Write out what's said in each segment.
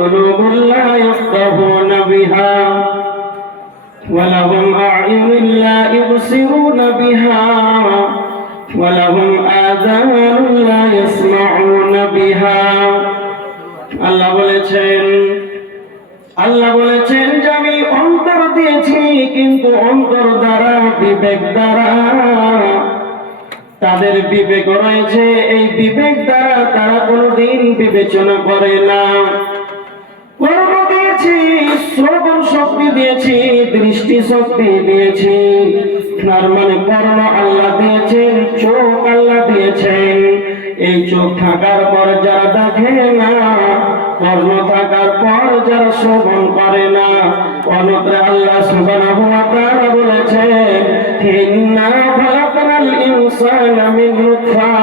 قلوب لا يفقهون بها ولهم أعين لا يبصرون بها ولهم آذان لا يسمعون بها আল্লাহ বলেছেন যে আমি অন্তর দিয়েছি, কিন্তু অন্তর দ্বারা, বিবেক দ্বারা তাদের বিবেক রয়েছে, এই বিবেক দ্বারা তারা কোনদিন বিবেচনা করে না। কর্ম দিয়েছি, শ্রবণ শক্তি দিয়েছি, দৃষ্টি শক্তি দিয়েছি, তার মানে কর্ম আল্লাহ দিয়েছেন, চোখ আল্লাহ দিয়েছেন। এই চোখ থাকার পর যারা দেখে না, কর্ম থাকার পর যারা শ্রবণ করে না, অন্যত্র আল্লাহ সুবহানাহু ওয়া তাআলা বলেছেন ইন্না খালাকনাল ইনসানা মিন নুতফা,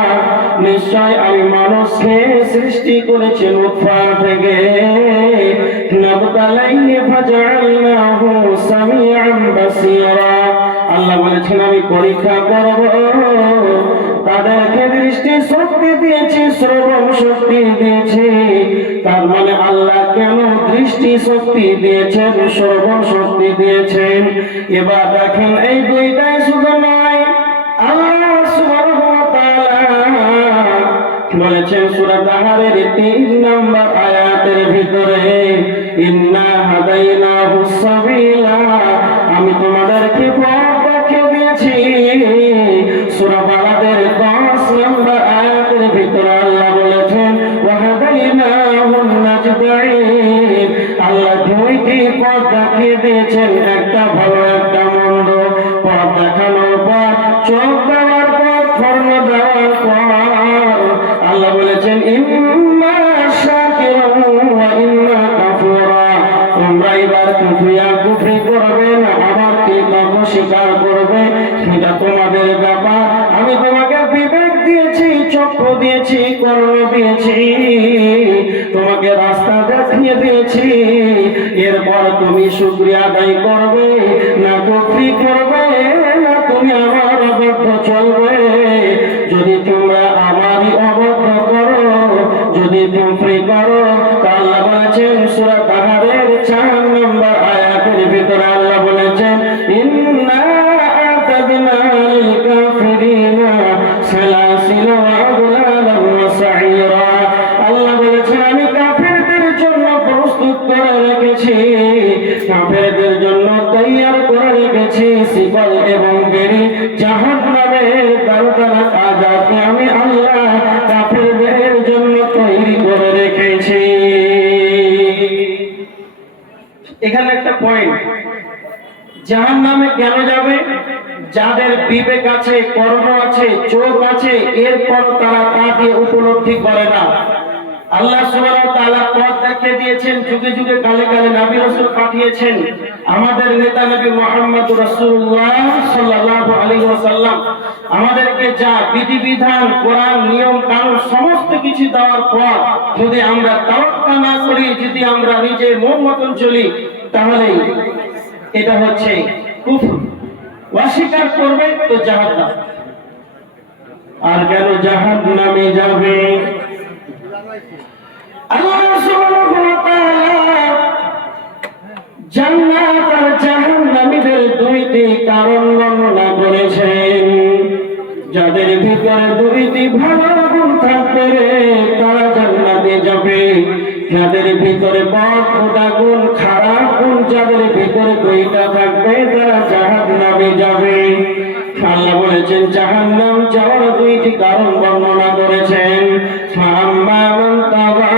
নিশ্চয় আমি মানুষকে সৃষ্টি করেছি নুতফা থেকে, নাবতালাইহি ফাজআলনাহু সামিআন বাসীরা। আল্লাহ বলেছেন আমি পরীক্ষা করব, তাদেরকে দৃষ্টি শক্তি দিয়েছি, শ্রবণ শক্তি দিয়েছি। তার মানে আল্লাহ কেন দৃষ্টি শক্তি দিয়েছেন, শ্রবণ শক্তি দিয়েছেন? এবার দেখেন এই দুইটাই শুধু নয়, আল্লাহ সুবহানাহু ওয়া তাআলা বলেছেন সূরা তাহারের 3 নম্বর আয়াতের ভিতরে ইন্না হাদাইনাহুস সাবিলা, আমি তোমাদেরকে পথ দেখিয়ে দিয়েছি। সূরা বালাদের 10 নম্বর আয়াতের ভিতরে আল্লাহ বলেছেন ওয়া হাদাইনাহুন নাজদাইন, আল্লাহ দুইটি পথ দেখিয়ে দিয়েছেন, একটা ভালো একটা মন্দ। পথ দেখানোর পর, চোখ দেওয়ার পর, কর্ম দেওয়ার পর আল্লাহ বলেছেন ইম্মা শাকিরান ওয়া ইম্মা কাফুরা, তোমরা এবার কুফরি করবে না, আবার কৃতজ্ঞ স্বীকার করবে, সেটা তোমাদের ব্যাপার। আমি তোমাকে বিবেক দিয়েছি, চক্ষু দিয়েছি, কর্ণ দিয়েছি, তোমাকে রাস্তা দেখিয়ে দিয়েছি। এরপর তুমি শুকরিয়া আদায় করবে না কুফরি করবে, না তুমি আমার অবাধ্য চলবে? যদি তোমরা আমারই অবাধ্য করো, যদি কুফরি করো, তা আল্লাহ বলেছেন সূরা তাহারের 4 নম্বর আয়াতের ভিতরে আল্লাহ বলেছেন ইন্না আ'তাদনা লিল কাফিরিনা সালাসিলা ওয়া আগলালান ওয়া সা'ইরা। আল্লাহ বলেছেন আমি কাফেরদের জন্য প্রস্তুত করে রেখেছি, কাফেরদের জন্য তৈয়ার করে রেখেছি শিকল এবং বেড়ি, জাহান্নামের দারুদানা আযাবকে আমি আল্লাহ কাফেরদের জন্য তৈরি করে রেখেছি। এখানে একটা পয়েন্ট, জাহান্নামে কেন যাবে? যাদের বিবেক আছে, কর্ম আছে, চোখ আছে, এরপর তারা তা দিয়ে উপলব্ধি করে না। আল্লাহ সুবহানাহু ওয়া তাআলা পথ দেখিয়ে দিয়েছেন, যুগে যুগে কালে কালে নবী রাসূল পাঠিয়েছেন। আমাদের নেতা নবী মুহাম্মদ রাসূলুল্লাহ সাল্লাল্লাহু আলাইহি ওয়াসাল্লাম আমাদেরকে যা বিধিবিধান, কোরআন, নিয়ম কানুন সমস্ত কিছু দেওয়ার পর যদি আমরা তাওয়াক্কুল না করি, যদি আমরা নিজের মন মতন চলি, তাহলে এটা হচ্ছে কুফর। অস্বীকার করবে তো জাহান্নাম। আর কেন জাহান্নামে যাবে? আল্লাহ সুবহানাহু ওয়া তাআলা জান্নাত আর জাহান্নামীদের দুইটি কারণ বর্ণনা করেছেন। যাদের ভিতরে দুইটি ভালো গুণ থাকবে তারা জান্নাতে যাবে, যাদের ভিতরে বদগুণ গুণ, খারাপ গুণ যাদের ভিতরে দুইটা থাকবে তারা জাহান্নামে যাবে। আল্লাহ বলেছেন জাহান্নাম যাওয়ার দুইটি কারণ বর্ণনা করেছেন। ফাআম্মা মান তাগা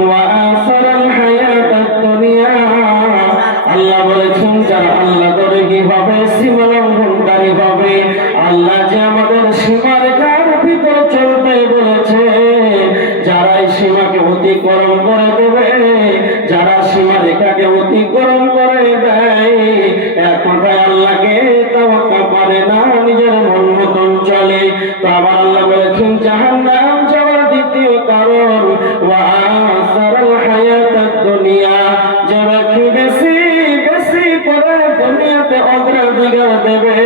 ওয়া আসারাল হায়াতাদ দুনিয়া, আল্লাহ বলেছেন যারা আল্লাহ করে কি হবে, সীমা লঙ্ঘনকারী হবে। আল্লাহ যে আমাদের সীমারেখার ভিতর চলতে বলেছে, যারা এই সীমাকে অতিক্রম করে দেবে, যারা সীমারেখাকে অতিক্রম করে দেয়, এক কথায় আল্লাহকে তাওয়াক্কুল করে না, নিজের মন মতন চলে, তো আবার আল্লাহ বলেছেন জাহান্নাম যাওয়ার দ্বিতীয় কারণ ওয়া আসারাল হায়াতাদ দুনিয়া, যে ব্যক্তি বেশি বেশি করে দুনিয়াতে অগ্রাধিকার দেবে,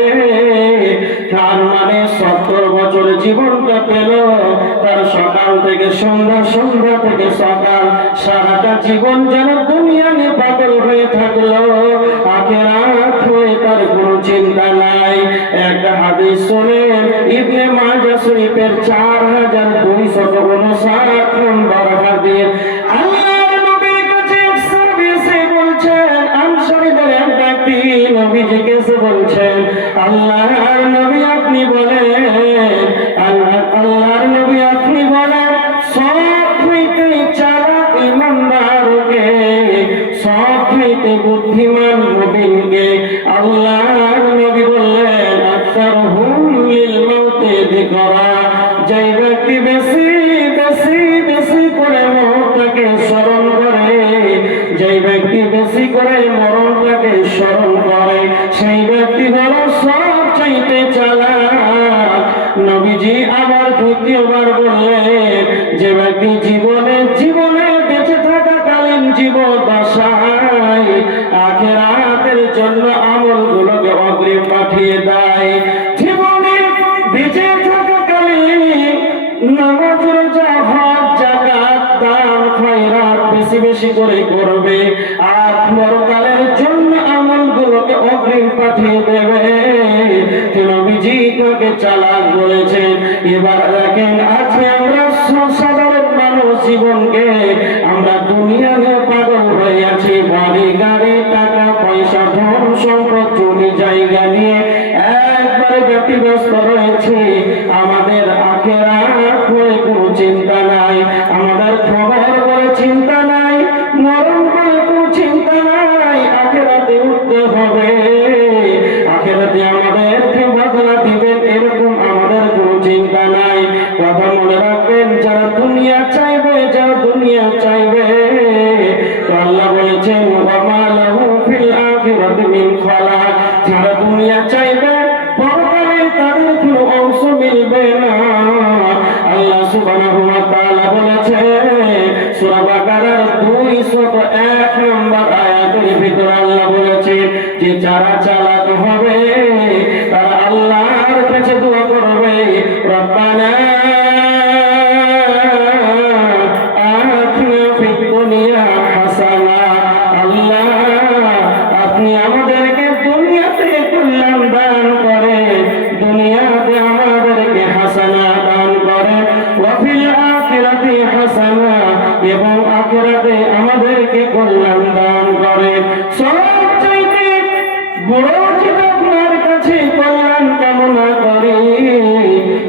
তার মানে 70 বছর জীবনটা পেল, তার সকাল থেকে সন্ধ্যা, সন্ধ্যা থেকে সকাল, সারাটা জীবন যেন দুনিয়া নিয়ে পাগল হয়ে থাকলো, আখিরাত হয়ে তার কোনো চিন্তা নাই। একটা হাদিস শুনেন, ইবনে মাজাহ শরীফের 4259 নম্বর হাদিস। আল্লাহর নবীর কাছে সাহাবী বলছেন, আনসারীদের এক ব্যক্তি নবীজিকে বলছেন, আল্লাহর নবী আপনি বলেন, আল্লাহর নবী আপনি বলেন, সব হইতে চালাক ইমানদারকে, সব হইতে বুদ্ধিমান মুমিনকে। আল্লাহর নবী বললেন, আকসারহুম লিল মাউতি যিকরা, যে ব্যক্তি বেশি বেশি বেশি করে মরণটাকে স্মরণ করে, যে ব্যক্তি বেশি করে মরণটাকে স্মরণ করে, সেই ব্যক্তি হলো সবচাইতে চালাক। নবীজি আবার দ্বিতীয়বার বললেন, যে ব্যক্তি জীবনে বেঁচে থাকাকালীন জীবদ্দশায় আখিরাতের জন্য আমলগুলোকে অগ্রিম পাঠিয়ে দেয়, জীবনে বেঁচে থাকাকালীন নামাজ রোজা হজ জাকাত দান খয়রাত বেশি বেশি করে করবে, আর পরকালের জন্য আমলগুলোকে অগ্রিম পাঠিয়ে দেবে। নবীজি তাকে চালাক বলেছেন। এবার দেখেন, আজকে আমরা সাধারণ মানুষ জীবনকে আমরা দুনিয়া নিয়ে পাগল হয়ে আছি, বাড়ি গাড়ি টাকা পয়সা ধন সম্পদ জমি জায়গা নিয়ে একবারে ব্যতিব্যস্ত রয়েছে। আমাদের আখিরাত বলে কোনো চিন্তা নাই, আমাদের খবর বলে চিন্তা নাই, মরণ বলে কোনো চিন্তা নাই। আখিরাতে উঠতে হবে, আখিরাতে আমাদেরকে বদলা দিবেন, এরকম আমাদের কোনো চিন্তা নাই। কথা মনে রাখবেন, যারা দুনিয়া চাইবে, যারা দুনিয়া চাইবে, তো আল্লাহ বলেছেন, ওয়া মা লাহু ফিল আখিরাতি মিন খালাক, যারা দুনিয়া চাইবে পরকালে তাদের কোনো অংশ মিলবে না। আল্লাহ সুবহানাহু ওয়া তাআলা বলেছেন সূরা বাকারার 201 নম্বর আয়াতের ভিতরে আল্লাহ বলেছেন যে যারা চালাক হবে তারা আল্লাহর কাছে দোয়া করবে, রব্বানা আতিনা ফিদ দুনিয়া হাসানা, আল্লাহ আপনি আমাদেরকে দুনিয়াতে কল্যাণ দান করে, দুনিয়াতে আমাদেরকে হাসানা দান করে, ওয়া ফিল আখিরাতি হাসানা, এবং আখিরাতে আমাদেরকে কল্যাণ দান করে। সবচাইতে বড় যেটা আপনার কাছে কল্যাণ কামনা করি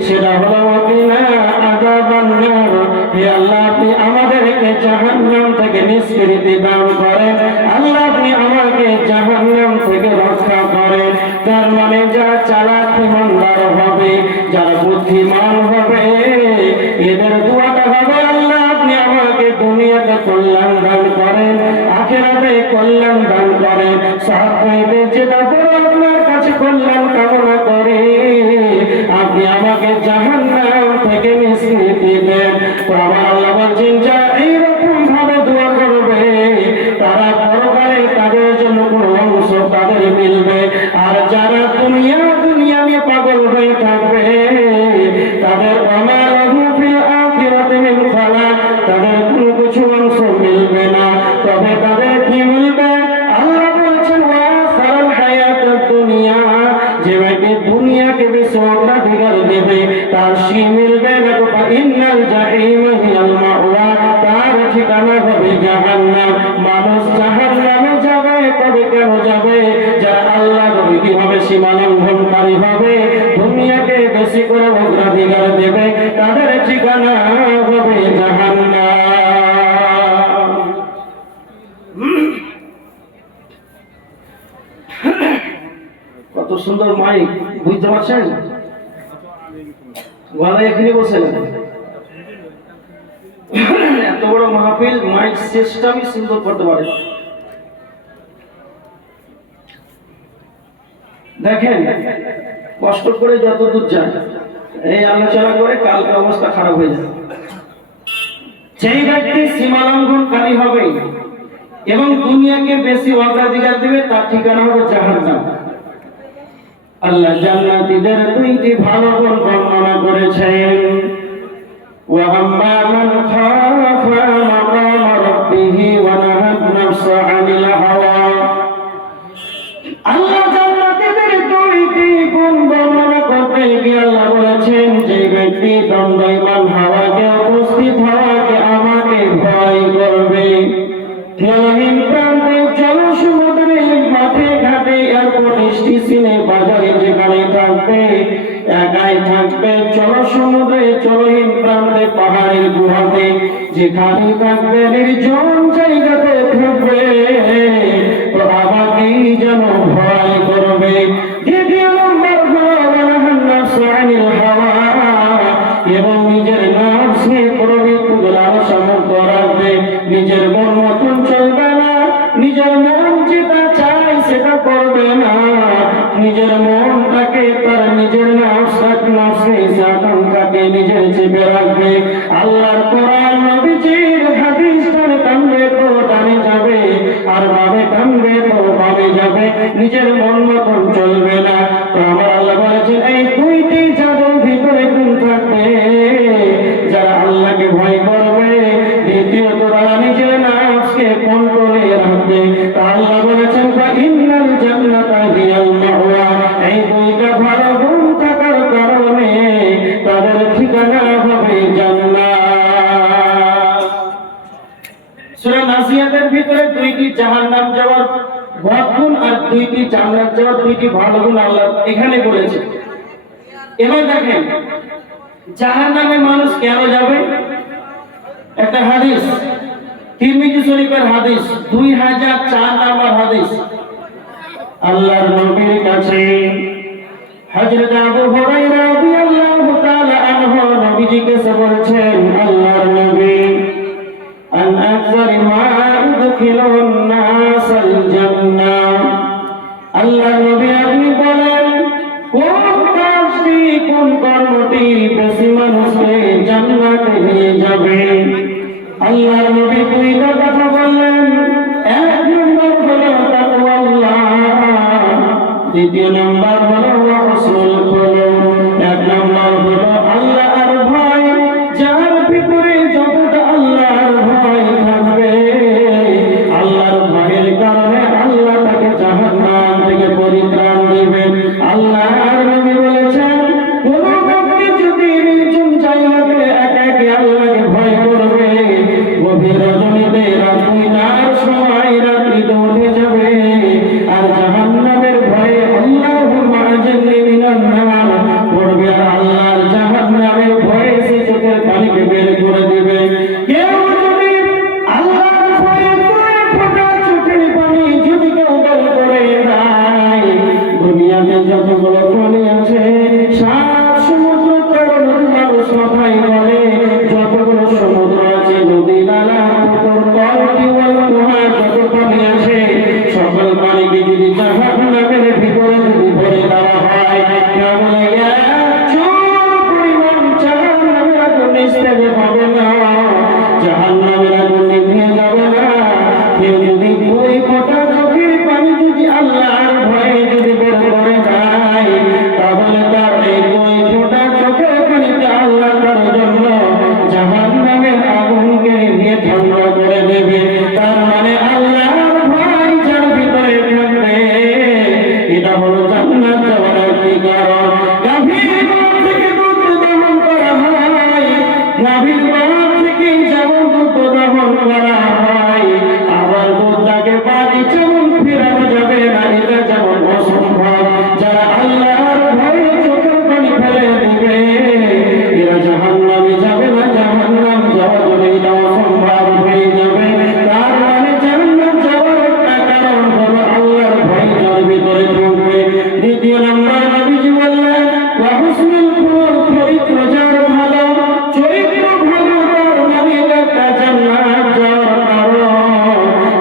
সেটা হলো ওয়াকিনা আযাবান নার, হে আল্লাহ আপনি আমাদেরকে জাহান্নাম থেকে নিষ্কৃতি দান করেন, আল্লাহ আপনি আমাকে জাহান্নাম থেকে রক্ষা করেন। তার মানে যারা চালাক ইমানদার হবে, যারা বুদ্ধিমান হবে, এদের দোয়াটা হবে, আল্লাহ আপনি আমাকে দুনিয়াতে কল্যাণ দান করেন, আখিরাতে কল্যাণ দান করেন। সাহাবায়ে যেটা বড় আপনার কাছে কল্যাণ কামনা করে, আপনি আমাকে জাহান্নাম থেকে নিষ্কৃতি দেন। তো আমার আল্লাহ বলছেন, যা এইরকম ভাবে দোয়া করবে তারা পরকালে তাদের জন্য কোনো অংশ তাদের মিলবে, আর যারা দুনিয়া নিয়ে পাগল হয়ে থাকবে তাদের ওয়া লাহু ফিল আখিরাতি মিন খালাক, তাদের কোনো কিছু অংশ মিলবে না। তবে তাদের কি মিলবে? আল্লাহ বলছেন, ওয়া সারাল হায়াতুদ দুনিয়া, যে ব্যক্তি দুনিয়াকে বেশি অগ্রাধিকার দেবে তার সে মিলবে না। ইন্নাল জাহিমা হিয়াল মাওয়া, তার ঠিকানা হবে জাহান্নাম। মানুষ জাহান্নামে যাবে, তবে কেন যাবে? যারা আল্লাহ নবী কিভাবে সীমা লঙ্ঘনকারী হবে, দুনিয়াকে বেশি করে অগ্রাধিকার দেবে, তাদের ঠিকানা হবে জাহান্নাম। কত সুন্দর মাইক, বুঝতে পারছেন? গলায় এখানে বসে এত বড় মাহফিল, মাইক সিস্টেমই সুন্দর করতে পারে। দেখেন কষ্ট করে যত দূর যায়, এই আলোচনা করে কালকে অবস্থা খারাপ হয়ে যায়। যেই ব্যক্তি সীমা লঙ্ঘনকারী হবে এবং দুনিয়াকে বেশি অগ্রাধিকার দেবে, তার ঠিকানা হবে জাহান্নাম। আল্লাহ জান্নাতীদের দুইটি ভালো গুণ বর্ণনা করেছেন। ওয়া আম্মা মান খাফা মাকাম রাব্বিহি মেডিসিনে বাজারে যেখানে থাকবে, একাই থাকবে, চলো সমুদ্রে, চলো হিম প্রান্তে, পাহাড়ের গুহাতে, যেখানে থাকবে, নির্জন জায়গাতে থাকবে, তো আমাকে যেন ভয় করবে। দ্বিতীয় নম্বর এবং নিজের নফসে প্রবৃত্তি সামর্থ্য রাখবে, নিজের মন মতন চলবে না, নিজের মন যেটা চায় সেটা করবে না, নিজের মনটাকে তার নিজের আকাঙ্ক্ষাকে নিজের চেপে রাখবে। আল্লাহর কোরআন নবীজির হাদিস টানবে তো ডানে যাবে, আর বামে টানবে তো বামে যাবে, নিজের মন মতন চলবে না। তো আমার আল্লাহ বলেছেন এই দুইটি জাদুর ভিতরে গুণ থাকবে, যারা আল্লাহকে ভয় করবে, দ্বিতীয়ত তারা নিজের নফসকে কন্ট্রোলে রাখবে। তা আল্লাহ বলেছেন ইন্নাল জান্নাতা হিয়াল মাওয়া, এই দুইটা ভালো গুণ থাকার কারণে তাদের ঠিকানা হবে জান্নাত। সূরা নাসিয়াতের ভিতরে দুইটি জাহান্নাম যাওয়ার বদ গুণ আর দুইটি জান্নাত যাওয়ার দুইটি ভালো গুণ আল্লাহ এখানে বলেছে। এবার দেখেন জাহান্নামে মানুষ কেন যাবে। একটা হাদিস, তিরমিজি শরীফের হাদিস, 2004 নম্বর হাদিস। আল্লাহর নবীর কাছে হযরত আবু হুরায়রা রাদিয়াল্লাহু তাআলা আনহু নবীজিকে বলছেন, আল্লাহর নবী আন আকসার মা ইদখিলুন নাসাল জান্নাহ, আল্লাহর নবী আপনি বলেন কোন কাজটি, কোন কর্মটি বেশি মানুষকে জান্নাতে নিয়ে যাবে। আল্লাহর নবী দুইটা কথা বললেন, এক নম্বর হলো তাকওয়াল্লাহ, দ্বিতীয় নম্বর হলো হুসনুল খুলুক। এক নম্বর হলো আল্লাহর ভয়, যার ভিতরে যতটা আল্লাহর ভয় থাকবে, আল্লাহর ভয়ের কারণে আল্লাহ তাকে জাহান্নাম থেকে পরিত্রাণ দিবেন। আল্লাহর নবী বলেছেন কোন ব্যক্তি যদি নির্জন জায়গাতে একা একা আল্লাহকে ভয় করবে, গভীর রজনীতে রাত্রিটার সময় রাত্রিতে উঠে যাবে, আর জাহান্নামের ভয়ে আল্লাহুম্মা আজরনি মিনান নার পড়বে, আর আল্লাহর জাহান্নামের ভয়ে সে চোখের পানিকে বের করে দিবে। কেউ যদি আল্লাহর ভয়ে করে ফোঁটা চোখের পানি যদি কেউ বের করে দেয়, দুনিয়াতে যতগুলো পানি আছে, সাত সমুদ্র তেরো নদী মানুষ মাথায় বলে, যতগুলো সমুদ্র আছে, নদী নালা পুকুর কল টিউবওয়েল কুয়া যত পানি আছে, সকল পানিকে যদি জাহান্নামের ভিতরে যদি ভরে দেওয়া হয়, তাহলে এক চুল পরিমাণ জাহান্নামের আগুন নিস্তেজ হবে না, জাহান্নামের আগুন নিভিয়ে যাবে না। কেউ যদি দুই ফোঁটা চোখের পানি যদি আল্লাহর ভয়ে যদি বের করে দেয়, তাহলে তার এই দুই ফোঁটা চোখের পানিতে আল্লাহ তার জন্য জাহান্নামের আগুনকে নিয়ে ঠান্ডা করে দেবে। তার মানে আল্লাহর ভয় যার ভিতরে থাকবে, এটা হলো জান্নাত যাওয়ার একটি কারণ। গাভীর গর্ভ থেকে দুধ দহন করা হয়, গাভীর গর্ভ থেকে যেমন দুধ দহন করা হয়, আবার দুধটাকে বাড়ি যেমন ফেরানো যাবে না, এটা যেমন অসম্ভব। যারা আল্লাহর ভয়ে চোখের পানি ফেলে দিবে, এরা জাহান্নামে যাবে না, জাহান্নাম যাওয়ার জন্য এটা অসম্ভব হয়ে যাবে। তার মানে জান্নাত যাওয়ার একটা কারণ হলো আল্লাহর ভয় যার ভিতরে থাকবে। দ্বিতীয় নম্বর নবীজি বললেন ওয়া হুসনুল খুলুক, চরিত্র যার ভালো, চরিত্র ভালো তার মানে একটা জান্নাত যাওয়ার কারণ।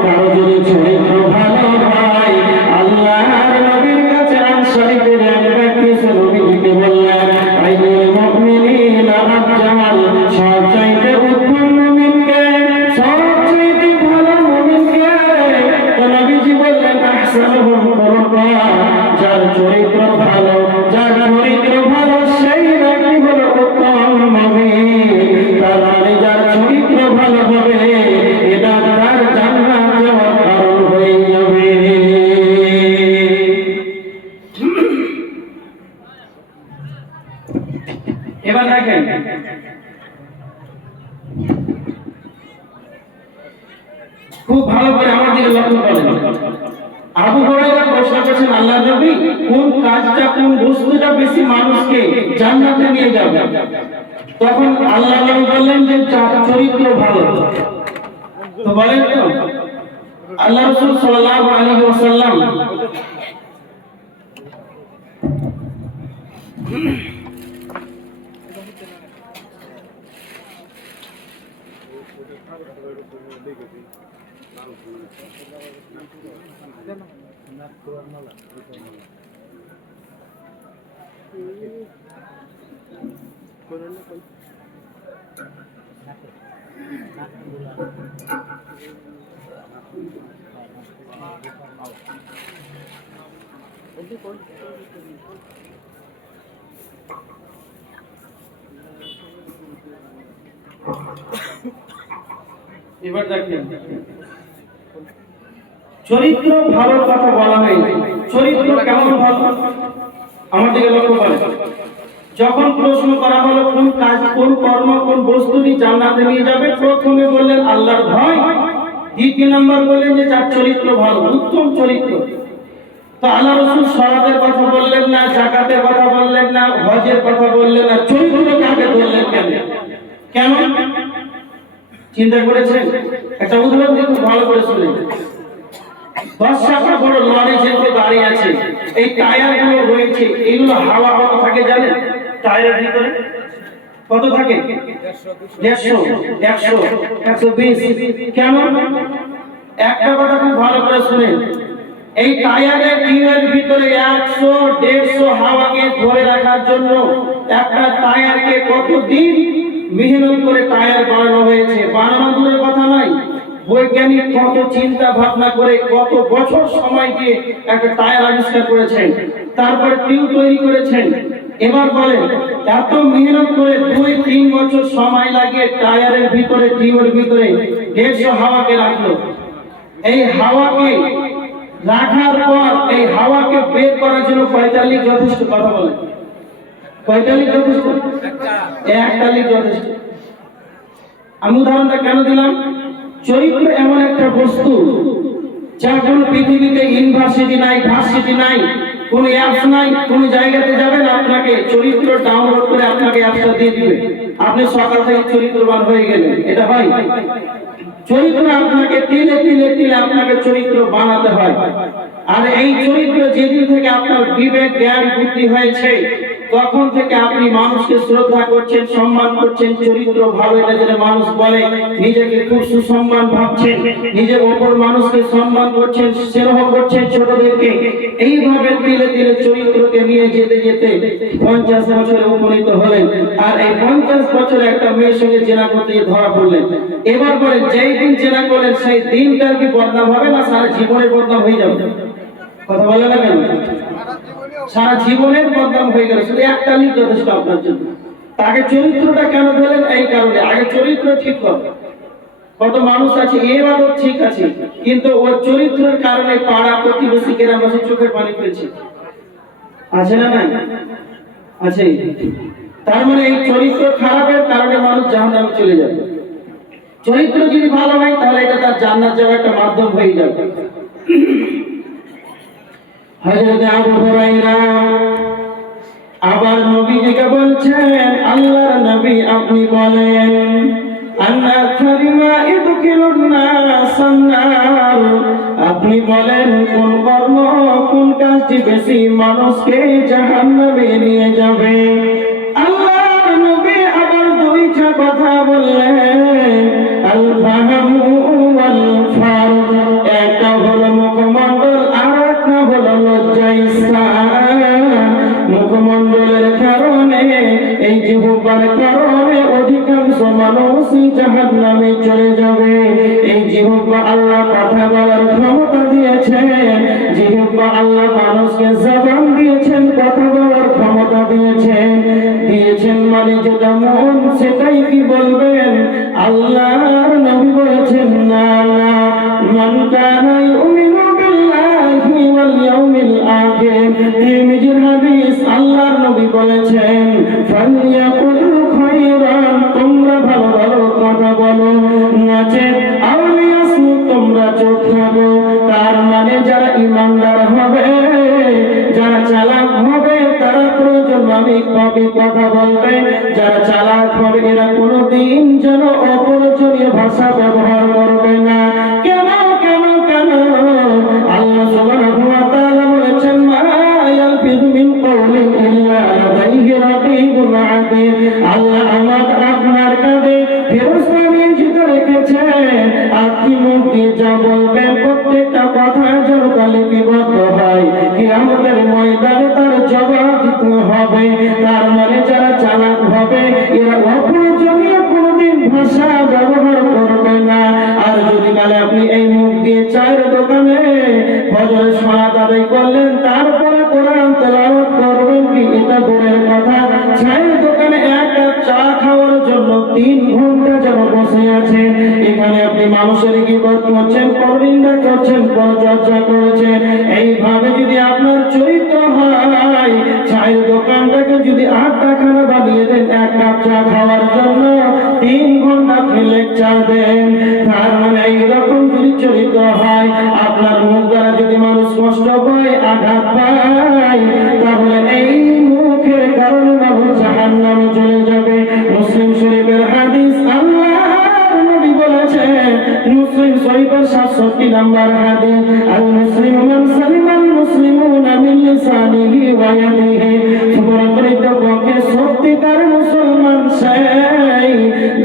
কারো যদি চরিত্র ভালো হয়, আল্লাহর নবীর কাছে আনসারীদের এক ব্যক্তি এসে নবীজিকে বললেন আইয়ুল মুমিনিনা আফজাল, সবচাইতে উত্তম মুমিনকে, সবচাইতে ভালো মুমিনকে। তো নবীজি বললেন আহসানুহুম খুলুকা, যার চরিত্র ভালো, যার চরিত্র ভালো সেই ব্যক্তি হলো উত্তম মুমিন। তার মানে যার চরিত্র ভালো হবে, এটা তার জান্নাত যাওয়ার কারণ হয়ে যাবে। এবার দেখেন খুব ভালো করে আমার দিকে লক্ষ্য করেন। আবু হুরায়রা প্রশ্ন করেছেন আল্লাহ নবী কোন কাজটা কোন বস্তুটা বেশি মানুষকে জান্নাতে নিয়ে যাবে। তখন আল্লাহ নবী বললেন যে চরিত্র ভালো। তো বলেন তো আল্লাহ রাসূল সাল্লাল্লাহু আলাইহি ওয়াসাল্লাম এবার দেখেন চরিত্র ভালো কথা বলা হয়েছে। চরিত্র কেমন ভালো আমার দিকে লক্ষ্য করেন। যখন প্রশ্ন করা হলো কোন কাজ কোন কর্ম কোন বস্তুটি জান্নাতে নিয়ে যাবে, প্রথমে বললেন আল্লাহর ভয়, দ্বিতীয় নাম্বার বললেন যে যার চরিত্র ভালো, উত্তম চরিত্র। তো আল্লাহ রাসূল সালাতের কথা বললেন না, যাকাতের কথা বললেন না, হজের কথা বললেন না, চরিত্রকে আগে বললেন কেন? কেন চিন্তা করেছেন? একটা উদাহরণ দিয়ে খুব ভালো করে শুনেন। 10 চাকা বড় লরি যেগুলো দাঁড়িয়ে আছে, এই টায়ার গুলো রয়েছে, এগুলো হাওয়া কত থাকে জানেন? টায়ারের ভিতরে কত থাকে? 150, 100, 120। কেন? একটা কথা খুব ভালো করে শুনেন। এই টায়ারের টিউবের ভিতরে 100, 150 হাওয়াকে ধরে রাখার জন্য একটা টায়ারকে কতদিন মেহনত করে টায়ার বানানো হয়েছে। বানানো দূরের কথা নয়, বৈজ্ঞানিক কত চিন্তা ভাবনা করে কত বছর সময় দিয়ে একটা টায়ার আবিষ্কার করেছেন, তারপর টিউব তৈরি করেছেন। এবার বলেন এত মেহনত করে 2-3 বছর সময় লাগিয়ে টায়ারের ভিতরে টিউবের ভিতরে 150 হাওয়াকে রাখলো। এই হাওয়াকে রাখার পর এই হাওয়াকে বের করার জন্য কয়টা লিক যথেষ্ট? কথা বলেন কয়টা লিক যথেষ্ট? একটা লিক যথেষ্ট। আমি উদাহরণটা কেন দিলাম? চরিত্র এমন একটা বস্তু যা কোন পৃথিবীতে ইউনিভার্সিটি নাই, ভার্সিটি নাই, কোন অ্যাপস নাই, কোন জায়গাতে যাবেন আপনাকে চরিত্র ডাউনলোড করে আপনাকে অ্যাপসটা দিয়ে দিবে, আপনি সকাল থেকে চরিত্রবান হয়ে গেলেন। এটা হয়? চরিত্র আপনাকে তিলে তিলে তিলে আপনাকে চরিত্র বানাতে হয়। আর এই চরিত্র যেদিন থেকে আপনার বিবেক জ্ঞান বুদ্ধি হয়েছে তখন থেকে আপনি মানুষকে শ্রদ্ধা করছেন, সম্মান করছেন। চরিত্র ভালো এটা যেটা মানুষ বলে, নিজেকে খুব সুসম্মান ভাবছেন, নিজে অপর মানুষকে সম্মান করছেন, স্নেহ করছেন ছোটদেরকে। এইভাবে তিলে তিলে চরিত্রকে নিয়ে যেতে যেতে 50 বছরে উপনীত হলেন। আর এই 50 বছরে একটা মেয়ের সঙ্গে জেনা করতে গিয়ে ধরা পড়লেন। এবার বলেন যেই দিন জেনা করলেন সেই দিনটার কি বদনাম হবে না সারা জীবনের বদনাম হয়ে যাবে? কথা বলে না কেন? সারা জীবনের বদনাম হয়ে গেল। শুধু একটা লিক যথেষ্ট আপনার জন্য। তাকে চরিত্রটা কেন বলেন? এই কারণে আগে চরিত্র ঠিক কর। কত মানুষ আছে এবারও ঠিক আছে, কিন্তু ওর চরিত্রের কারণে পাড়া প্রতিবেশী গ্রামবাসী চোখের পানি ফেলছে। আছে না নাই? আছে। তার মানে এই চরিত্র খারাপের কারণে মানুষ জাহান্নামে চলে যাবে। চরিত্র যদি ভালো হয় তাহলে এটা তার জান্নাত যাওয়ার একটা মাধ্যম হয়ে যাবে। হযরত আবু হুরায়রা আবার নবীজিকে বলছেন, আল্লাহর নবী আপনি বলেন আন্না কারিমা ইদখিলুন নাসান নার, আপনি বলেন কোন কর্ম কোন কাজটি বেশি মানুষকে জাহান্নামে নিয়ে যাবে? আল্লাহর নবী আবার দুইটা কথা বললেন, আল ফাহমু ওয়াল ফারজ। একটা হলো মুখমণ্ডল আর একটা হলো লজ্জাস্থান। মুখমণ্ডলের কারণে এই জিহ্বার কারণে অধিকাংশ মানুষই জাহান্নামে চলে যাবে। এই জিহ্বা আল্লাহ কথা বলার ক্ষমতা দিয়েছেন, জিহ্বা আল্লাহ মানুষকে জবান দিয়েছেন, কথা বলার ক্ষমতা দিয়েছেন। মানে যেটা মন সেটাই কি বলবেন? আল্লাহর নবী বলেছেন না না, মান কানা ইউমিনু বিল্লাহি ওয়াল ইয়াউমিল আখির। তিরমিজির হাদিস, আল্লাহর নবী বলেছেন ফালিয়াকুল খায়রান, তোমরা ভালো ভালো কথা বলো, নচেৎ আউলিয়াসু, তোমরা চুপ থাকো। তার মানে যারা ঈমানদার হবে সঠিক কথা বলবে, যারা চালাক হবে এরা কোনোদিন যেন অপ্রয়োজনীয় ভাষা ব্যবহার করবে না। কেন কেন কেন আল্লাহ সুবহানাহু ওয়া তাআলা বলেছেন, মা ইয়ালফিযু মিন কাওলিন ইল্লা লাদাইহি রাকীবুন আতীদ। আল্লাহ আপনার কাঁধে ফেরেশতা নিয়োজিত রেখেছেন। আপনি মুখ দিয়ে যা বলবেন প্রত্যেকটা কথা যেন লিপিবদ্ধ হয়, কিয়ামতের ময়দানে তার জবাব দিতে হবে। তার মানে যারা চালাক হবে এরা অপ্রয়োজনীয় কোনোদিন ভাষা ব্যবহার করবে না। আর যদি কালে আপনি এই মুখ দিয়ে চায়ের দোকানে ফজরের সালাত আদায় করলেন, তারপরে কোরআন তেলাওয়াত করবেন, কি এটা দূরের কথা, চায়ের দোকানে এক কাপ চা খাওয়ার জন্য 3 ঘন্টা যেন বসে আছেন। এখানে আপনি মানুষের গীবত করছেন, পরনিন্দা করছেন, পরচর্চা করেছেন। এইভাবে যদি আপনার চরিত্র হয়, চায়ের দোকানটাকে যদি আড্ডাখানা বানিয়ে দেন এক কাপ চা খাওয়ার জন্য 3 ঘন্টা আপনি লেকচার দেন, তার মানে এইরকম যদি চরিত্র হয়, আপনার মুখ দ্বারা যদি মানুষ কষ্ট পায়, আঘাত পায়, তাহলে এই মুখের কারণে মানুষ জাহান্নামে চলে যাবে। মুসলিম শরীফের হাদিস, আল্লাহর নবী বলেছেন, মুসলিম শরীফের 67 নম্বর হাদিস, আল মুসলিমু মান সালিমাল মুসলিমুনা মিন লিসানিহি ওয়া ইয়াদিহি। প্রকৃতপক্ষে সত্যিকার মুসলমান সেই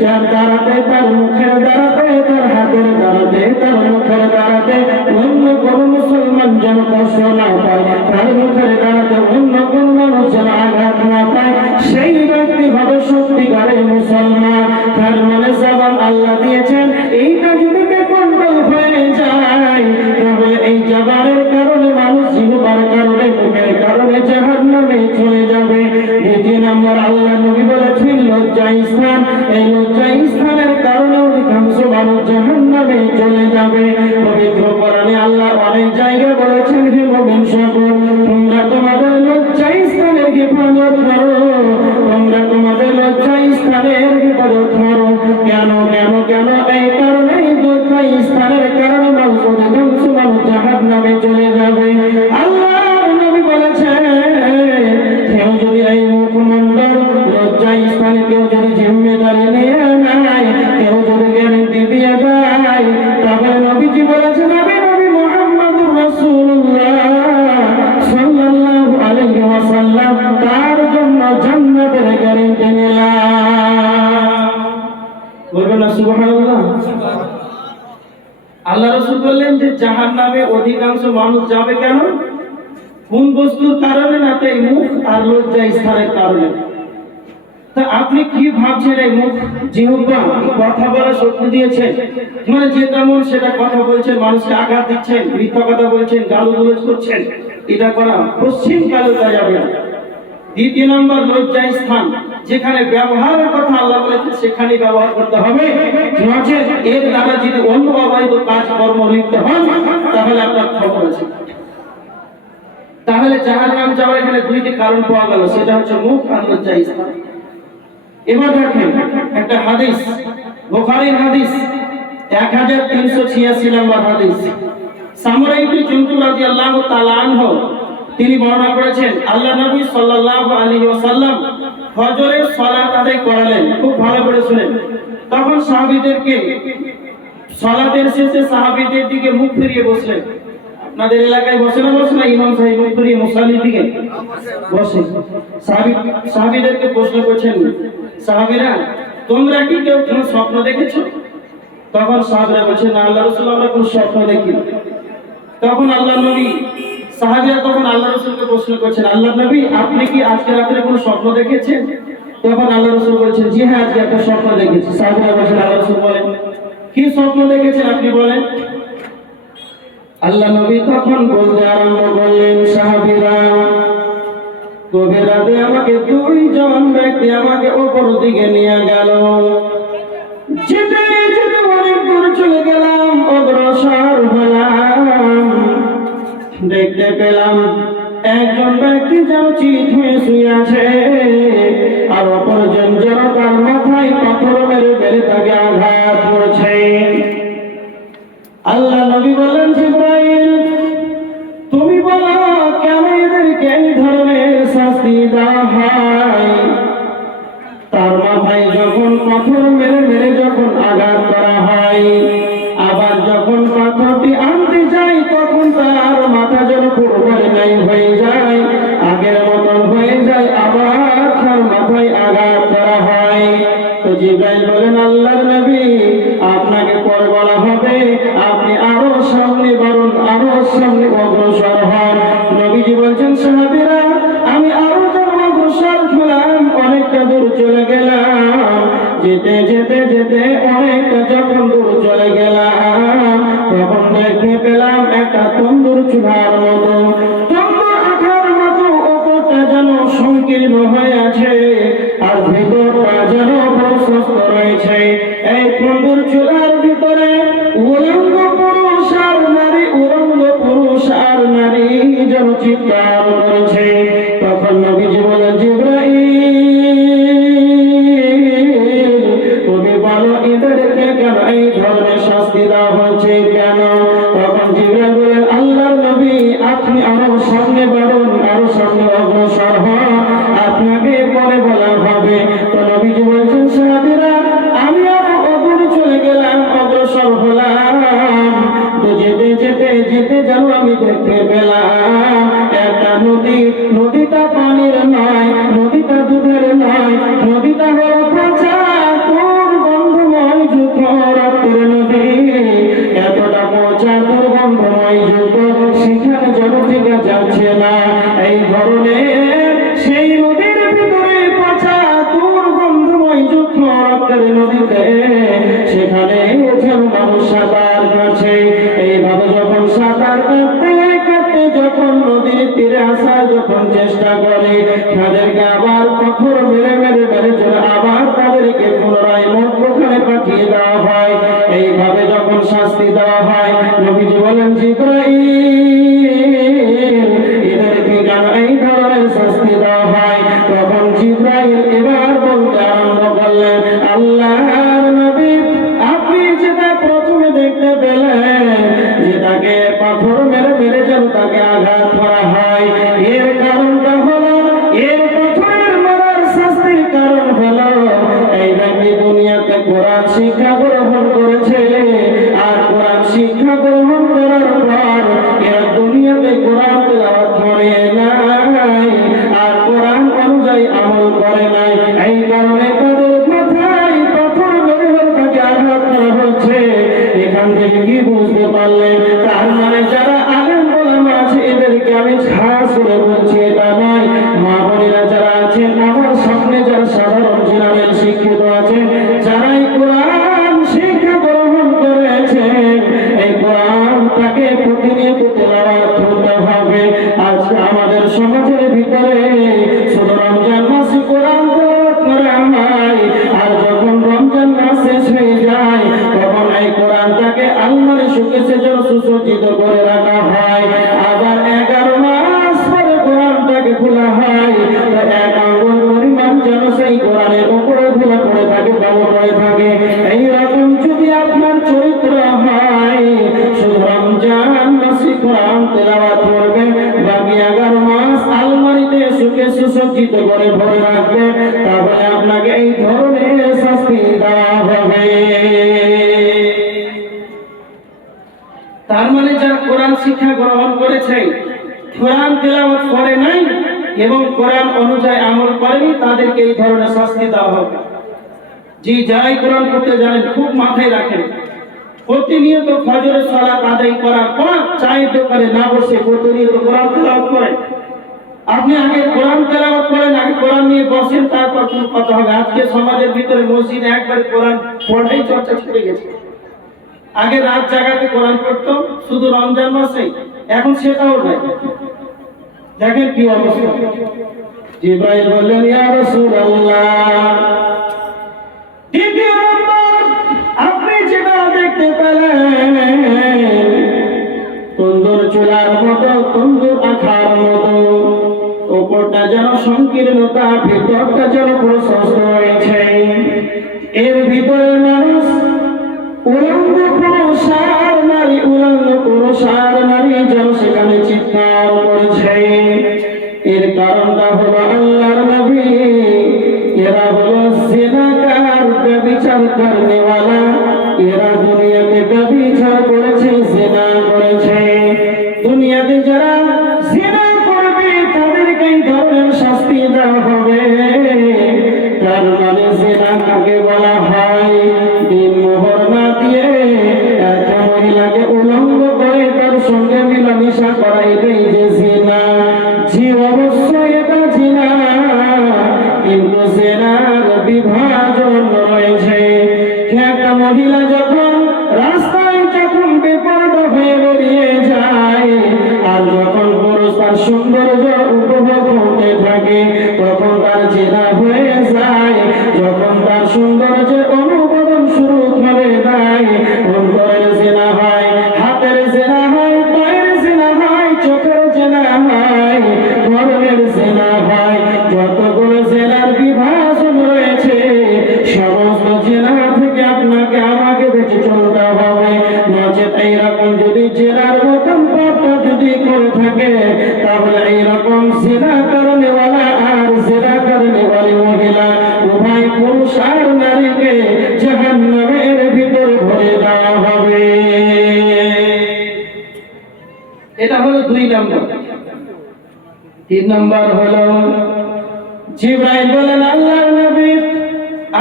যার দ্বারাতে, তার মুখের দ্বারাতে, তার হাতের দ্বারাতে, তার মুখের দ্বারাতে অন্য কোন মুসলমান যেন কষ্ট না পায়, তার মুখের দ্বারাতে অন্য কোন মানুষ যেন আঘাত না পায়, সেই ব্যক্তি হবে সত্যিকারের মুসলমান। তার মানে জবান আল্লাহ দিয়েছেন, এইটা যদি কন্ট্রোল হয়ে যায়, তাহলে এই জবানের কারণে মানুষ জিহ্বার কারণে, মুখের কারণে জাহান্নামে চলে যাবে। দ্বিতীয় নম্বর, আল্লাহ নবী বলেছেন লজ্জা স্থান, এই লজ্জা স্থানের কারণে অধিকাংশ মানুষ জাহান্নামে চলে যাবে। পবিত্র কোরআনে আল্লাহ অনেক জায়গায় বলেছেন, হে মুমিন সকল, তোমরা তোমাদের লজ্জা স্থানের হেফাজত করো, তোমরা তোমাদের লজ্জা স্থানের হেফাজত করো। কেন কেন কেন? এই কারণে লজ্জা স্থানের কারণে মানুষ, অধিকাংশ মানুষ জাহান্নামে চলে যাবে। আল্লাহ নবী বলেছেন, কেউ যদি এই মুখমণ্ডল লজ্জা স্থানে কেউ যদি জিম্মেদারি নিয়ে নেয়, কেউ যদি গ্যারান্টি দিয়ে দেয়, তাহলে নবীজি বলেছেন, নবী মুহাম্মদুর রাসূলুল্লাহ সাল্লাল্লাহু আলাইহি ওয়াসাল্লাম তার জন্য জান্নাতের গ্যারান্টি নিলাম। বলবেন না সুবহানাল্লাহ? আল্লাহ রাসূল বললেন যে জাহান্নামে অধিকাংশ মানুষ যাবে কেন? কোন বস্তুর কারণে? না, তাই মুখ আর লজ্জা স্থানের কারণে। তা আপনি কি ভাবছেন এই মুখ, জিহ্বা কথা বলা শক্তি দিয়েছেন, মানে যেটা মন সেটা কথা বলছেন, মানুষকে আঘাত দিচ্ছেন, মিথ্যা কথা বলছেন, গালুগালাজ করছেন, এটা করা পশ্চিম কালে যাবে না। দ্বিতীয় নম্বর, লজ্জা স্থান, যেখানে ব্যবহারের কথা আল্লাহ বলেছেন সেখানে ব্যবহার করতে হবে, নচেত এর দ্বারা যদি অন্য অবৈধ কাজ কর্ম লিপ্ত হন, তাহলে আপনার খবর আছে। তাহলে জাহান্নাম যাওয়ার এখানে 2টি কারণ পাওয়া গেল, সেটা হচ্ছে মুখ আর লজ্জা স্থান। এবার দেখেন একটা হাদিস, বুখারীর হাদিস 1386 নম্বর হাদিস। সামরা ইবনে জুনদুব রাদিয়াল্লাহু তাআলা আনহু তিনি বর্ণনা করেছেন, আল্লাহ নবী সাল্লাল্লাহু আলাইহি ওয়াসাল্লাম ফজরের সালাত আদায় করালেন। খুব ভালো করে শুনেন। তখন সাহাবীদেরকে সালাতের শেষে সাহাবীদের দিকে মুখ ফিরিয়ে বসলেন। আপনাদের এলাকায় বসে না বসে না? ইমাম সাহেব মুখ ফিরিয়ে মুসাল্লির দিকে বসে। সাহাবীদেরকে প্রশ্ন করছেন, সাহাবীরা তোমরা কি কেউ কোনো স্বপ্ন দেখেছো? তখন সাহাবীরা বলছেন, না আল্লাহ রাসূল, আমরা কোনো স্বপ্ন দেখিনি। তখন আল্লাহ নবী, সাহাবীরা তখন আল্লাহ রাসূলকে প্রশ্ন করছেন, আল্লাহ নবী আপনি কি আজকে রাতে কোনো স্বপ্ন দেখেছেন? তখন আল্লাহ রাসূল বলছেন, জি হ্যাঁ, আজকে একটা স্বপ্ন দেখেছি। সাহাবীরা বলছেন, আল্লাহ রাসূল বলেন কি স্বপ্ন দেখেছেন আপনি বলেন। আল্লাহ নবী তখন বলতে আরম্ভ করলেন, সাহাবীরা গভীর রাতে আমাকে 2 জন ব্যক্তি আমাকে উপর দিকে নিয়ে গেল। যেতে যেতে অনেক দূর চলে গেলাম, অগ্রসর হলাম, দেখতে পেলাম একজন ব্যক্তি যেন চিত হয়ে শুয়ে আছে, আর অপরজন যেন তার মাথায় পাথর মেরে মেরে তাকে আঘাত করছে। আল্লাহ নবী বললেন, জিবরাইল তুমি বলো কেন এদেরকে এই ধরনের শাস্তি দেওয়া হয়? পাথরটি আনতে যায় তখন তার মাথা যেন পুরোপুরি নাই হয়ে যায়, আগের মতন হয়ে যায়, আবার তার মাথায় আঘাত করা হয়। তো জিবরাইল বলেন, আল্লাহর নবী আপনাকে পরে বলা হবে আপনি আরো সামনে বাড়ুন, আরো সামনে অগ্রসর হন। নবীজি বলছেন, সাহাবীরা আমি আরো যখন অগ্রসর হলাম, অনেকটা দূর চলে গেলাম, যেতে যেতে যেতে অনেকটা যখন দূর চলে গেলাম তখন দেখতে পেলাম একটা তন্দুর চুলার মতো, তন্দুর আঠার মতো, উপরটা যেন সংকীর্ণ হয়ে আছে আর ভিতরটা যেন প্রশস্ত রয়েছে। এই তন্দুর চুলার ভিতরে উলঙ্গ পুরুষ আর নারী, উলঙ্গ পুরুষ আর নারী যেন চিৎকার করেছে। তখন নবীজি বলেন, জিবরাইল তুমি বলো এদেরকে কেন এই ধরনের শাস্তি দেওয়া হচ্ছে কেন? তখন জিবরাইল বলেন, আল্লাহর নবী আপনি আরো সামনে বাড়ুন, আরো সামনে অগ্রসর হন, আপনাকে পরে বলা হবে। তো নবীজি বলছেন, সাহাবীরা আমি আরো অগ্রে চলে গেলাম, অগ্রসর হলাম, তো যেতে যেতে যেতে যেন আমি দেখতে পেলাম একটা নদী, নদীটা পানির নয়, নদীটা দুধের নয়, নদীটা হলো পচা দুর্গন্ধময় যুক্ত রক্তের নদী, এতটা পচা দুর্গন্ধময় যুক্ত সেখানে যেন টিকা যাচ্ছে না। এই ধরনের সেই নদীর ভিতরে পচা দুর্গন্ধময় যুক্ত রক্তের নদীতে সেখানে যেন মানুষ সাঁতার কাটছে। এইভাবে যখন সাঁতার কাটতে কাটতে যখন নদীর তীরে আসার যখন চেষ্টা করে, তাদেরকে আবার পাথর মেরে মেরে মেরে চলে আবার তাদেরকে পুনরায় মধ্যখানে পাঠিয়ে দেওয়া হয়। এইভাবে যখন শাস্তি দেওয়া হয়, নবীজি বলেন, জিবরাইল এদেরকে কেন এই ধরনের শাস্তি দেওয়া হয়? তখন জিবরাইল এবার বলতে আরম্ভ করলেন, আল্লাহর নবী আপনি যেটা প্রথমে দেখতে পেলেন যে তাকে পাথর মেরে মেরে যেন তাকে আঘাত করা হয়, এর কারণটা হলো, এর পাথরের মারার শাস্তির কারণ হলো এই ব্যক্তি দুনিয়াতে কোরআন শিক্ষা গ্রহণ করেছে, আর কোরআন শিক্ষা গ্রহণ করার পর এরা দুনিয়াতে কোরআন তেলাওয়াত করে নাই আর কোরআন অনুযায়ী আমল করে নাই। এই কারণে তাদের মাথায় পাথর মেরে মেরে তাকে আঘাত করা হচ্ছে। এখান থেকে কি বুঝতে পারলেন? তার মানে যারা আলেম ওলামা আছে এদেরকে আমি খাস করে বলছি এটা নয়, মা বোনেরা যারা আছেন আমার সামনে, যারা সাধারণ জেনারেল শিক্ষিত আছেন, যারাই কোরআন শিক্ষা গ্রহণ করেছেন, এই কোরআনটাকে প্রতিনিয়ত তেলাওয়াত করতে হবে। আজকে আমাদের সমাজের ভিতরে শুধু রমজান মাসে কোরআন তেলাওয়াত করা হয়, আর যখন রমজান মাস শেষ হয়ে যায় তখন এই কোরআনটাকে আলমারি শোকেসে যেন সুসজ্জিত করে রাখা হয়, আবার 11 মাস পরে কোরআনটাকে খোলা হয়, তো 1 আঙ্গুল পরিমাণ যেন সেই কোরআনের উপরে ধুলা পড়ে থাকে, বালু পড়ে থাকে। এইরকম যদি আপনার চরিত্র হয়, শুধু রমজান মাসে কোরআন তেলাওয়াত করবেন, বাকি 11 মাস আলমারিতে শোকেস সুসজ্জিত করে ভরে রাখবেন, তাহলে আপনাকে এই ধরনের শাস্তি দেওয়া হবে। তার মানে যারা কোরআন শিক্ষা গ্রহণ করেছে, কোরআন তেলাওয়াত করে নাই এবং কোরআন অনুযায়ী আমল করেনি, তাদেরকে এই ধরনের শাস্তি দেওয়া হবে। জি, যারাই কোরআন পড়তে জানেন খুব মাথায় রাখেন, প্রতিনিয়ত ফজরের সালাত আদায় করার পর চায়ের দোকানে না বসে প্রতিনিয়ত কোরআন তেলাওয়াত করেন। আপনি আগে কোরআন তেলাওয়াত করেন, আগে কোরআন নিয়ে বসেন, তারপর কোন কথা হবে। আজকে সমাজের ভিতরে মসজিদে একবার কোরআন পড়াই চর্চা ছুটে গেছে। আগে রাত জাগাতে কোরআন পড়তো শুধু রমজান মাসে, এখন সেটাও নাই। দেখেন কি অবস্থা। জিবরাইল বললেন, ইয়া রাসূলুল্লাহ, দ্বিতীয় নম্বর আপনি যেটা দেখতে পেলেন তন্দুর চুলার মতো, তন্দুর আঠার মতো, উপরটা যেন সংকীর্ণতা, ভিতরটা যেন প্রশস্ত হয়েছে, এর ভিতরে মানুষ উলঙ্গ পুরুষ আর নারী, উলঙ্গ পুরুষ আর নারী যেন সেখানে চিৎকার করেছে। এর কারণটা হলো আল্লাহর নবী এরা হলো জিনাকার, ব্যভিচার করনেওয়ালা, এরা দুনিয়াতে ব্যভিচার করেছে, জিনা সঙ্গে মিলামিশা করা এটাই যে জিনা। জি অবশ্যই এটা জিনা, কিন্তু জিনার বিভাজন রয়েছে। একটা মহিলা যখন রাস্তায় যখন বেপরোয়া হয়ে বেরিয়ে যায়, আর যখন পুরুষ তার সৌন্দর্য উপভোগ করতে থাকে, তখন তার জিনা হয়ে যায়। যখন তার সৌন্দর্যের অনুমোদন শুরু করে দেয়, অন্তরের জিনা হয়, হাতের জিনা হয়, পায়ের জিনা হয়, চোখের জিনা হয়, কর্মের জিনা হয়। যতগুলো জিনার বিভাজন রয়েছে, সমস্ত জিনা থেকে আপনাকে আমাকে বেঁচে চলতে হবে। নচেত এইরকম যদি জিনার মতন পাপটা যদি করে থাকে, তাহলে এইরকম জিনা করনেওয়ালা আর জিনা করনেওয়ালি মহিলা উভয় পুরুষ আর নারীকে জাহান্নামের ভিতর ভরে দেওয়া হবে। এটা হলো 2 নম্বর। 3 নম্বর হলো জিবরাইল বলেন, আল্লাহর নবী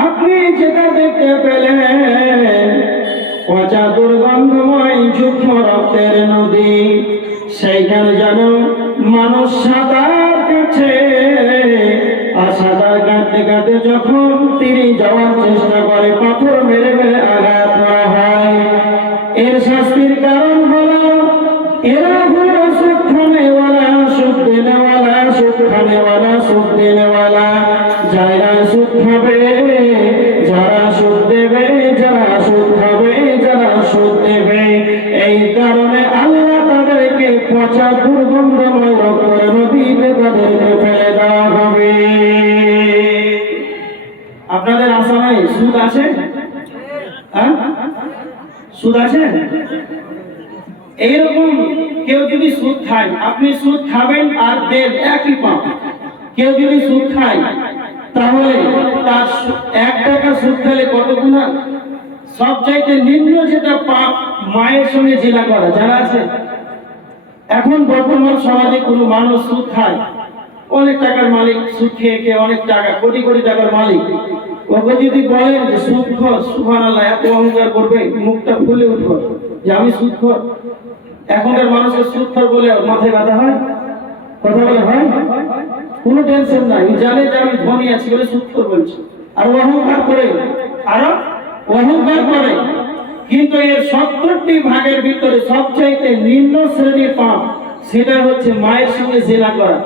আপনি যেটা দেখতে পেলেন, পচা দুর্গন্ধময় যুগ্ম রক্তের নদী, সেইখানে যেন মানুষ সাঁতার কাটছে। আর সাঁতার কাটতে কাটতে যখন তিনি যাওয়ার চেষ্টা করে, পাথর মেরে মেরে আঘাত করা হয়। এর শাস্তির কারণ হলো এরা হলো সুদ খানেওয়ালা, সুদ দেনেওয়ালা, সুদ খানেওয়ালা, সুদ দেনেওয়ালা। যারা সুদ খাবে, যারা সুদ দেবে, যারা সুদ খাবে, যারা সুদ দেবে, এই কারণে আল্লাহ তাদেরকে পচা দুর্গন্ধময় রক্তের নদীতে তাদেরকে ফেলে দেওয়া হবে। আপনাদের আসামে সুদ আছে? হ্যাঁ, সুদ আছে? এইরকম কেউ যদি সুদ খায়, আপনি সুদ খাবেন আর দেব একই পাপ। কেউ যদি সুদ খায়, তাহলে তার 1 টাকা সুদ খেলে কত গুণা? সবচাইতে নিম্ন যেটা পাপ, মায়ের সঙ্গে জিনা করা। জানা আছে? এখন বর্তমান সমাজে কোনো মানুষ সুদ খায়, অনেক টাকার মালিক, সুদ খেয়ে খেয়ে অনেক টাকা, কোটি কোটি টাকার মালিক, ওকে যদি বলেন যে সুদ খোর, সুবহানাল্লাহ, এত অহংকার করবে, মুখটা ফুলে উঠবে যে আমি সুদ খোর। এখনকার মানুষের সুদ খোর বলে মাথায় ব্যথা হয়? কথা বলে হয়? কোনো টেনশন নাই, জানে যে আমি ধনী আছি বলে সুদ খোর বলছি। আর অহংকার করে, আরো অহংকার করে। কিন্তু এর 70টি ভাগের ভিতরে সবচাইতে নিম্ন শ্রেণীর পাপ, সেটা হচ্ছে মায়ের সঙ্গে জিনা করা।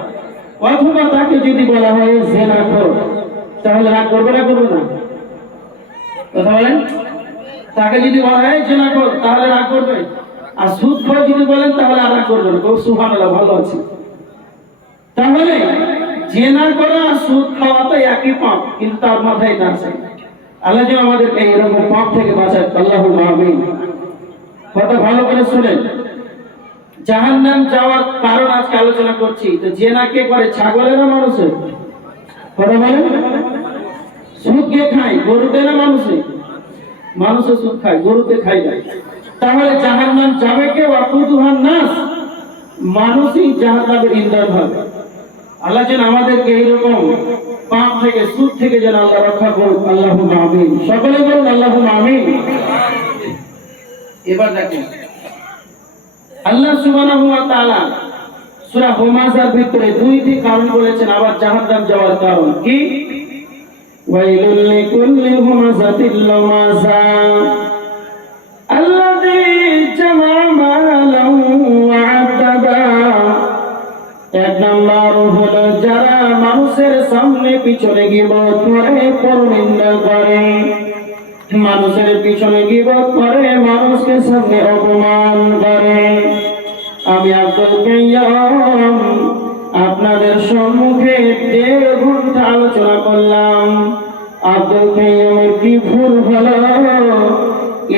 অথবা তাকে যদি বলা হয় জিনা করো, তাহলে রাগ করবে না, করবে না? কথা বলেন? তাকে যদি বলা হয় জিনা করো, তাহলে রাগ করবে। আর সুদ খোর যদি বলেন, তাহলে আর রাগ করবে না, সুবহানাল্লাহ, ভালো আছে। তাহলে জিনা করা আর সুদ খাওয়া তো একই পাপ, কিন্তু তার মাথায় না আছে। আল্লাহ যেন আমাদেরকে এরকম পাপ থেকে বাঁচায়, আল্লাহুম্মা আমিন। কথা ভালো করে শুনেন। জাহান্নাম যাওয়ার কারণ আজকে আলোচনা করছি। তো জিনা কে করে? ছাগলের না মানুষের? কথা বলেন। সুদ কে খায়? গরুতে না মানুষে? মানুষে সুদ খায়, গরুতে খায় না। তাহলে জাহান্নাম যাবে কে? ওয়াকুদুহান নাস, মানুষই জাহান্নামের ইন্ধন হবে। আল্লাহ যেন আমাদেরকে এইরকম পাপ থেকে, সুদ থেকে যেন আল্লাহ রক্ষা করুন, আল্লাহুম্মা আমিন। সকলে বলুন আল্লাহুম্মা আমিন। এবার দেখেন আল্লাহ সুবহানাহু ওয়া তাআলা সূরা হুমাযার ভিতরে 2টি কারণ বলেছেন আবার জাহান্নাম যাওয়ার কারণ কি? ওয়াইলুল লিকুল্লি হুমাযাতিল লুমাযা আল্লাযী জামা মালান ওয়া আদ্দাদা। 1 নম্বর হলো যারা মানুষের সামনে পিছনে গীবত করে, পরনিন্দা করে, মানুষের পিছনে গীবত করে, মানুষকে সামনে অপমান করে। আমি আব্দুল কাইয়্যুম আপনাদের সম্মুখে 1.5 ঘন্টা আলোচনা করলাম। আব্দুল কাইয়্যুমের কি ভুল হলো,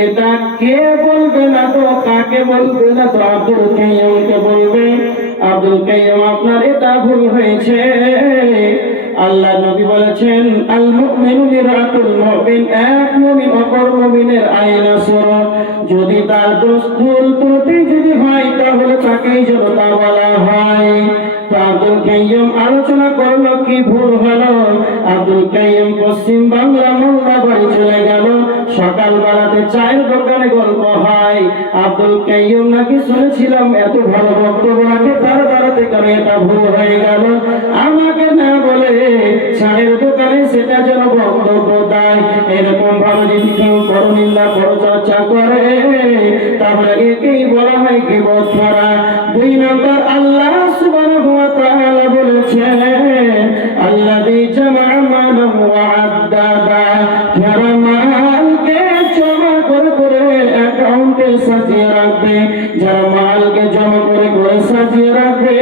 এটা কে বলবে না তো কাকে বলবে না? তো আব্দুল কাইয়্যুমকে বলবে, আব্দুল কাইয়্যুম আপনার এটা ভুল হয়েছে, আল্লাহ নবী বলেছেন আল মুমিনু মিরাতুল মুমিন, এক মুমিন অপর মুমিনের আয়না স্বরূপ। যদি তার দোষ ভুল ত্রুটি যদি হয় তাহলে তাকেই যেন তা বলা হয়। তো আব্দুল কাইয়ুম আলোচনা করলো কি ভুল হলো। আব্দুল কাইয়ুম পশ্চিম বাংলা মোল্লা বাড়ি চলে গেল। সকাল বেলাতে চায়ের দোকানে গল্প হয়, আব্দুল কাইয়ুম নাকি শুনেছিলাম এত ভালো বক্তব্য রাখে, তার দ্বারাতে করে এটা ভুল হয়ে গেল। আমাকে না বলে চায়ের দোকানে সেটা যেন বক্তব্য দেয়। এরকম ভাবে যদি কেউ করনিন্দা পরচর্চা করে তাহলে একেই বলা হয় গীবত করা। 2 নম্বর, আল্লাহ সুবহানাহু ওয়া তাআলা বলেছেন আল্লাযী জামা'a মালাহু ওয়া আদ্দাদা, যারা মালকে জমা করে করে অ্যাকাউন্টে সাজিয়ে রাখবে, যারা মালকে জমা করে করে সাজিয়ে রাখবে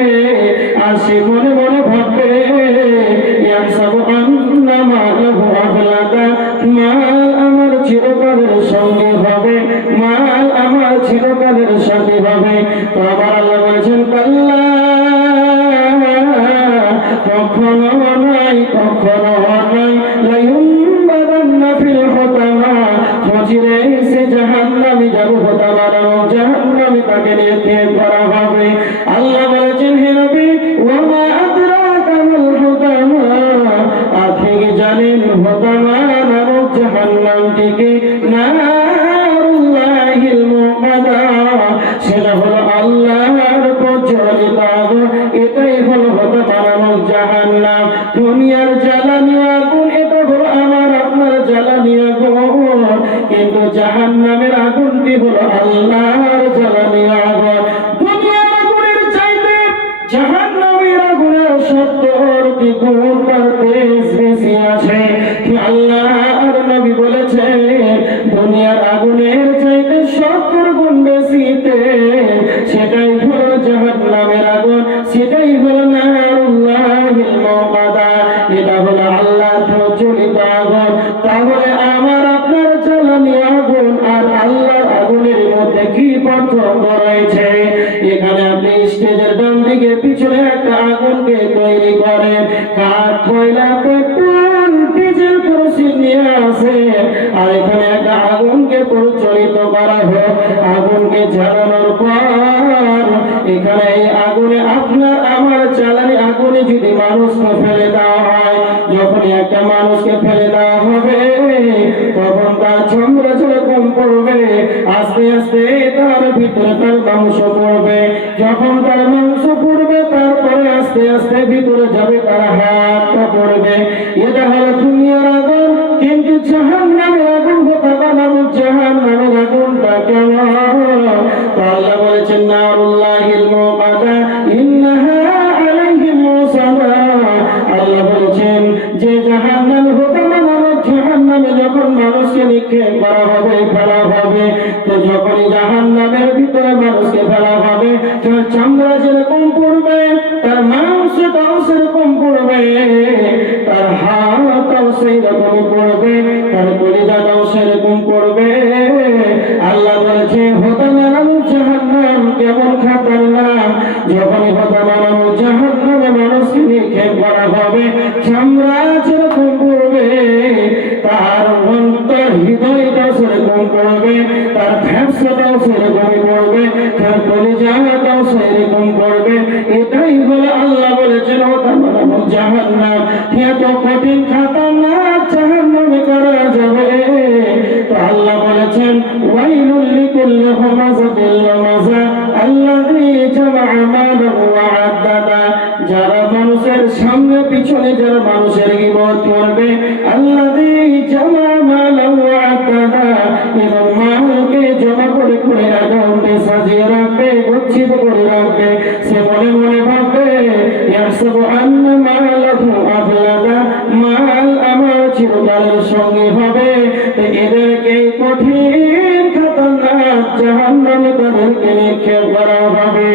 আর সে মনে মনে ভাববে ইয়াহসাবু আন্না মালাহু আখলাদা, মাল আমার চিরকালের সঙ্গী হবে, মাল আমার চিরকালের সাথী হবে। তো আবার আল্লাহ বলেছেন কাল্লা, কখনো নয়, কখনো নয়, লায়ুনবাদান্না ফিল হুতামা, ফজিরে সে জাহান্নামে যাব, হুতামা নামক জাহান্নামে তাকে নিক্ষেপ করা হবে। আল্লাহ বলেছেন হে নবী ওয়া মা আদরাকা মাল হুতামা, আপনি কি জানেন হুতামা নামক জাহান্নামটিকে? নারুল্লাহিল মুকাদ্দা, সেটা হলো আল্লাহর প্রজ্বলিত আগুন, এটাই হলো হুতামা নামক জাহান্নাম। দুনিয়ার জ্বালানি আগুন, এটা হলো আমার আপনার জ্বালানি আগুন, কিন্তু জাহান্নামের আগুনটি হলো আল্লাহর জ্বালানি আগুন। দুনিয়ার আগুনের চাইতে জাহান্নামের আগুনের 70 দ্বিগুণ তার তেজ বেশি আছে। আল্লাহর নবী বলেছেন দুনিয়ার আগুনের চাইতে 70 গুণ বেশি তেজ, সেটাই হলো জাহান্নামের আগুন, সেটাই হলো নারুল্লাহিল মুকাদ্দা, এটা হলো আল্লাহর প্রজ্বলিত আগুন। তাহলে আমার আপনার জ্বালানি আগুন আর আল্লাহর আগুনের মধ্যে কি পার্থক্য রয়েছে? এখানে আপনি স্টেজের ডান দিকে পিছনে একটা আগুনকে তৈরি করেন, কাঠ, কয়লা, পেট্রোল, ডিজেল কেরোসিন নিয়ে আসে, আর এখানে একটা আগুনকে প্রজ্বলিত করা হোক। আগুনকে জ্বালানোর পর এখানে এই আগুনে আপনার আমার জ্বালানি আগুনে যদি মানুষকে ফেলে দেওয়া হয়, যখন একটা মানুষকে ফেলে দেওয়া হবে তখন তার চামড়া যেরকম পড়বে, আস্তে আস্তে তার ভিতরে তার মাংস পড়বে, যখন তার মাংস পড়বে তারপরে আস্তে আস্তে ভিতরে যাবে তার হাতটা পড়বে। এটা হলো দুনিয়ার আগুন। কিন্তু জাহান্নামের আগুন, হুতামা নামক জাহান্নামের আগুনটা কেমন? তো আল্লাহ বলেছেন নারুল্লাহিল মুকাদ্দা ইন্নাহা আলাইহিম মুসাদা। আল্লাহ বলেছেন যে জাহান্নাম, হুতামা নামক জাহান্নামে যখন মানুষকে নিক্ষেপ করা হবে, ফেলা হবে, তো যখনই জাহান্নামের ভিতরে মানুষকে ফেলা হবে তার চামড়া যেরকম পড়বে, তার মাংসটাও সেরকম পড়বে, তার হাতটাও সেই রকম পড়বে, তার কলিজাটাও সেরকম পড়বে। আল্লাহ বলেছে হুতামা নামক জাহান্নাম কেমন খাতারনাক। যখনই হুতামা নামক জাহান্নামে মানুষকে নিক্ষেপ করা হবে, চামড়া যেরকম পড়বে, তার অন্তর হৃদয়টাও সেরকম পড়বে, তার ফ্যাপসাটাও সেরকম পড়বে, তার কলিজাটাও সেরকম পড়বে। এটাই হলো আল্লাহ বলেছেন হুতামা নামক জাহান্নাম। এত কঠিন খাতারনাক জাহান্নামে করা যাবে। তো আল্লাহ বলেছেন ওয়াইলুল লিকুল্লি হুমাযাতিল লুমাযা আল্লাযী জামা'a মালাহু ওয়া আদ্দাদা, যারা মানুষের সামনে পিছনে যারা মানুষের গীবত করবে, আল্লাযী জামা'a মালাহু ওয়া আদ্দাদা, এবং মালকে জমা করে করে অ্যাকাউন্টে সাজিয়ে রাখবে, গচ্ছিত করে রাখবে, সে মনে মনে ভাববে ইয়াহসাবু আন্না মালাহু আখলাদা, মাল আমার চিরকালের সঙ্গী হবে। তো এদেরকে কঠিন খাতারনাক জাহান্নামে তাদেরকে নিক্ষেপ করা হবে।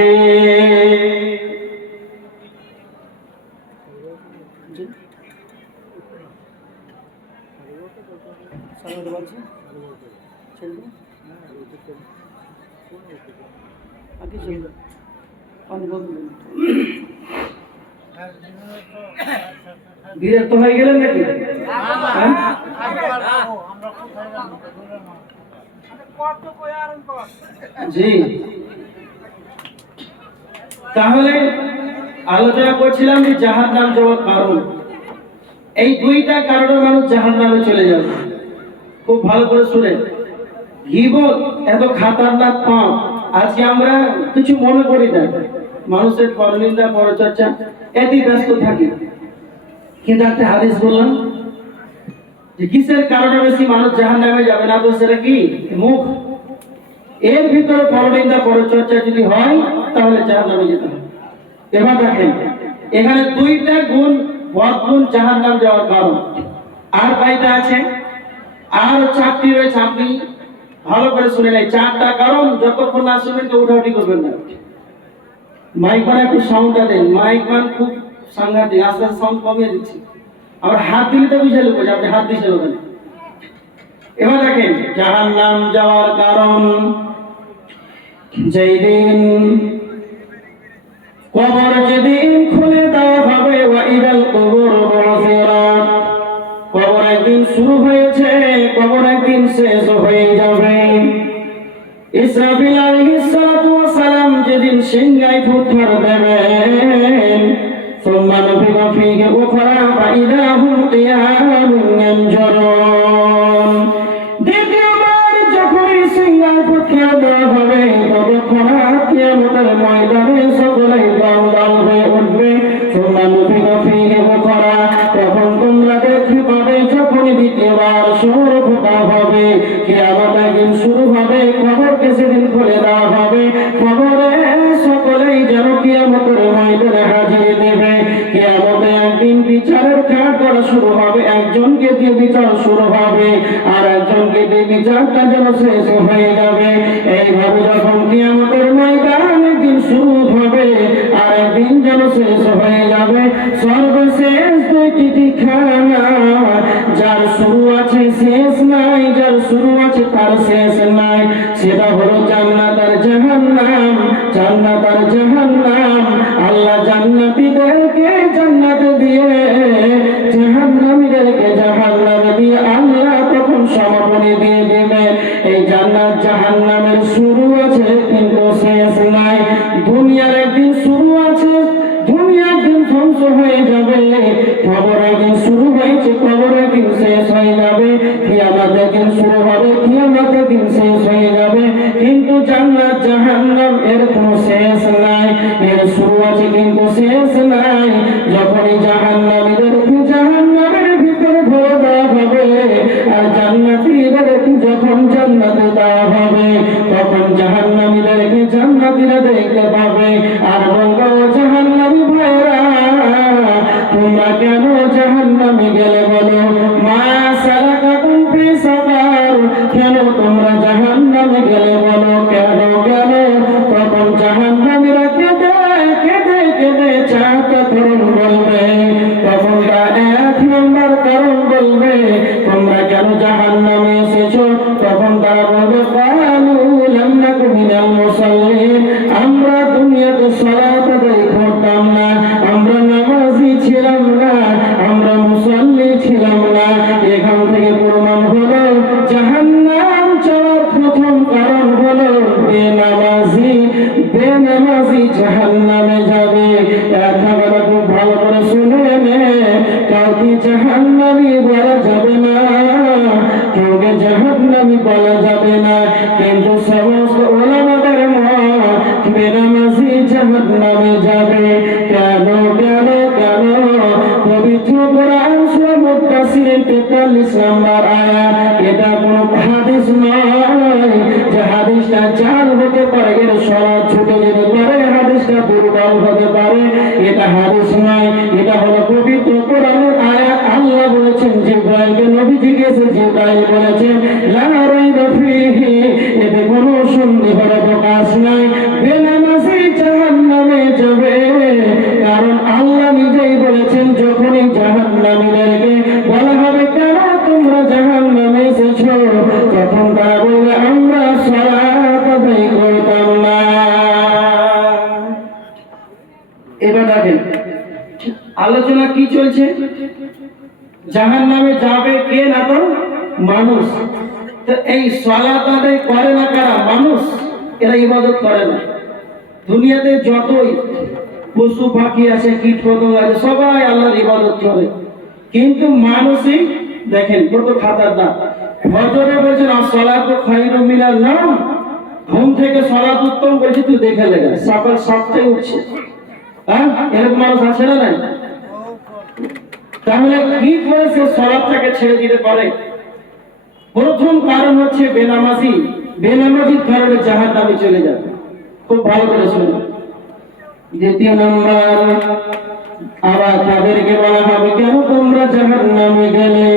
আগে বিরক্ত হয়ে গেলেন নাকি? হ্যাঁ? জি, তাহলে আলোচনা করছিলাম যে জাহান্নাম যাওয়ার কারণ। এই দুইটা কারণে মানুষ জাহান্নামে চলে যাবে। খুব ভালো করে শুনেন। গীবত এত খাতারনাক পাপ, আজকে আমরা কিছু মনে করি না, মানুষের পরনিন্দা পরচর্চা এতেই ব্যস্ত থাকি। কিন্তু একটা হাদিস বললাম যে কিসের কারণে বেশি মানুষ জাহান্নামে যাবে না, তো সেটা কি? মুখ। এর ভিতরে পরনিন্দা পরচর্চা যদি হয় তাহলে জাহান্নামে যেতে হবে। এবার দেখেন, এখানে দুইটা গুণ, বদগুণ জাহান্নাম যাওয়ার কারণ। আর কয়টা আছে? আর চারটি রয়েছে। আপনি ভালো করে শুনে নেই, চারটা কারণ। যতক্ষণ না শুনবেন তো উঠাউঠি করবেন না। মাইক মান একটু সাউন্ডটা দেন। মাইক মান খুব সাংঘাতিক, আস্তে আস্তে সাউন্ড কমিয়ে দিচ্ছি। আবার হাত দিলে তো বুঝে লোক, আপনি হাত দিয়েছেন ওখানে। এবার দেখেন, জাহান্নাম যাওয়ার কারণ। যেই দিন কবর যেদিন খুলে দেওয়া হবে, ওয়াইদাল কবর বুসিরাত, কবর একদিন শুরু হয়েছে, কবর একদিন শেষ হয়ে যাবে। ইসরাফিল আলাইহিস সালাতু ওয়াস সালাম যেদিন সিংহায় ফুৎকার দেবেন, সুম্মা নুফিখা ফীহি উখরা ফাইদা হুম কিয়ামুন ইয়ানজুরুন। দ্বিতীয়বার যখন সিংহায় ফুৎকার দেওয়া হবে, তখন কিয়ামতের ময়দানে সকলেই দল দল হয়ে উঠবে। সুম্মা নুফিখা ফীহি উখরা, তখন তোমরা দেখতে পাবে যখন দ্বিতীয়বার সূর ফোঁকা হবে, কিয়ামতের দিন শুরু হবে, কবরকে সেদিন খুলে দেওয়া হবে। কবরে সকলেই যেন কিয়ামতের ময়দানে হাজির দেবে। কিয়ামতে একদিন বিচারের কাজ করা শুরু হবে, একজনকে দিয়ে বিচার শুরু হবে, আর একজনকে দিয়ে বিচারটা যেন শেষ হয়ে যাবে। এইভাবে যখন কিয়ামতের ময়দান একদিন শুরু হবে আর একদিন যেন শেষ হয়ে যাবে, সর্বশেষ দুইটি ঠিকানা, যার শুরু আছে শেষ নাই, যার শুরু আছে তার শেষ নাই, সেটা হলো জান্নাত আর জাহান্নাম। জান্নাত আর জাহান্নাম, আল্লাহ জান্নাতীদেরকে জান্নাতে দিয়ে জাহান্নামীদেরকে জাহান্নামে দিয়ে আল্লাহ তখন সমাপনী দিয়ে দেবে। এই জান্নাত জাহান্নামের শুরু আছে কিন্তু শেষ নাই। দুনিয়ার একদিন শুরু আছে, দুনিয়া একদিন ধ্বংস হয়ে যাবে। কবর একদিন শুরু হয়েছে, কবর একদিন শেষ হয়ে যাবে। কিয়ামত একদিন শুরু হবে, কিয়ামত একদিন শেষ হয়ে যাবে। কিন্তু জান্নাত জাহান্নাম এর কোনো শেষ নাই, এর শুরু আছে কিন্তু শেষ নাই। যখনই জাহান্নামীদেরকে জাহান্নামের ভিতরে ভরে দেওয়া হবে আর জান্নাতীদেরকে যখন জান্নাতে দেওয়া হবে, তখন জাহান্নামীদেরকে জান্নাতীরা দেখতে পাবে আর বলবে, জাহান্নামী ভাইরা, তোমরা কেন জাহান্নামে গেলে বলো? মা সালাকাকুম ফি সাকার, কেন তোমরা জাহান্নামে গেলে বলো? কেন কেন? তখন জাহান্নামীরা কেঁদে কেঁদে কেঁদে চারটা কারণ বলবে। তখন এক নম্বর কারণ বলবে, তোমরা কেন জাহান্নামে এসেছো? তখন তারা বলবে, ক্বালু লাম নাকু মিনাল মুসাল্লিন, আমরা দুনিয়াতে সালাত আদায় করতাম না, আমরা নামাজি ছিলাম না, আমরা মুসাল্লি ছিলাম না। এখান থেকে প্রমাণ হলো জাহান্নাম যাওয়ার প্রথম কারণ হলো বেনামাজি। বেনামাজি জাহান্নামে যাবে। একটা কথা খুব ভালো করে শুনে নে, কাউকে জাহান্নামী বলা যাবে না, কাউকে জাহান্নামী বলা যাবে না, কিন্তু সমস্ত ওলামাদের মত বেনামাজি জাহান্নামে যাবে। কেন কেন কেন? পবিত্র কোরআন সূরা মুত্তাসির 43 নম্বর আয়াত। এটা কোনো হাদিস নয় যে হাদিসটা জাল হতে পারে, এর সনদ ছুটে যেতে পারে, হাদিসটা দুর্বল হতে পারে, এটা হাদিস নয়। এটা হলো পবিত্র কোরআনের আয়াত। আল্লাহ বলেছেন জিবরাইলকে, নবীজি গেছে, জিবরাইল বলেছেন লা রাইবা ফীহি, এতে কোনো সন্দেহের অবকাশ নাই। বেনামাজি জাহান্নামে যাবে, কারণ আল্লাহ নিজেই বলেছেন, যখনই জাহান্নামীদেরকে বলা হবে কেন তোমরা জাহান্নামে এসেছো, তখন তারা বলবে, আমরা সালাত আদায় করতাম না। এবার দেখেন, আলোচনা কি চলছে? জাহান্নামে যাবে কে না তো মানুষ। তো এই সালাত আদায় করে না কারা? মানুষ। এরা ইবাদত করে না। দুনিয়াতে যতই পশু পাখি আছে, কীট পতঙ্গ আছে, সবাই আল্লাহর ইবাদত করে, কিন্তু মানুষই দেখেন কত খাতারনাক। ফজরে বলছেন আসসালাতু খায়রুম মিনান নাওম, ঘুম থেকে সালাত উত্তম, বলছি তুই দেখে লেগে সকাল 7টায় উঠছে। হ্যাঁ, এরকম মানুষ আছে না নাই? তাহলে কি করে সে সালাতটাকে ছেড়ে দিতে পারে? প্রথম কারণ হচ্ছে বেনামাজি। বেনামাজির কারণে জাহান্নামে চলে যাবে। খুব ভালো করে শুনুন। দ্বিতীয় নাম্বার, আবার তাদেরকে বলা হবে কেন তোমরা জাহান্নামে গেলে?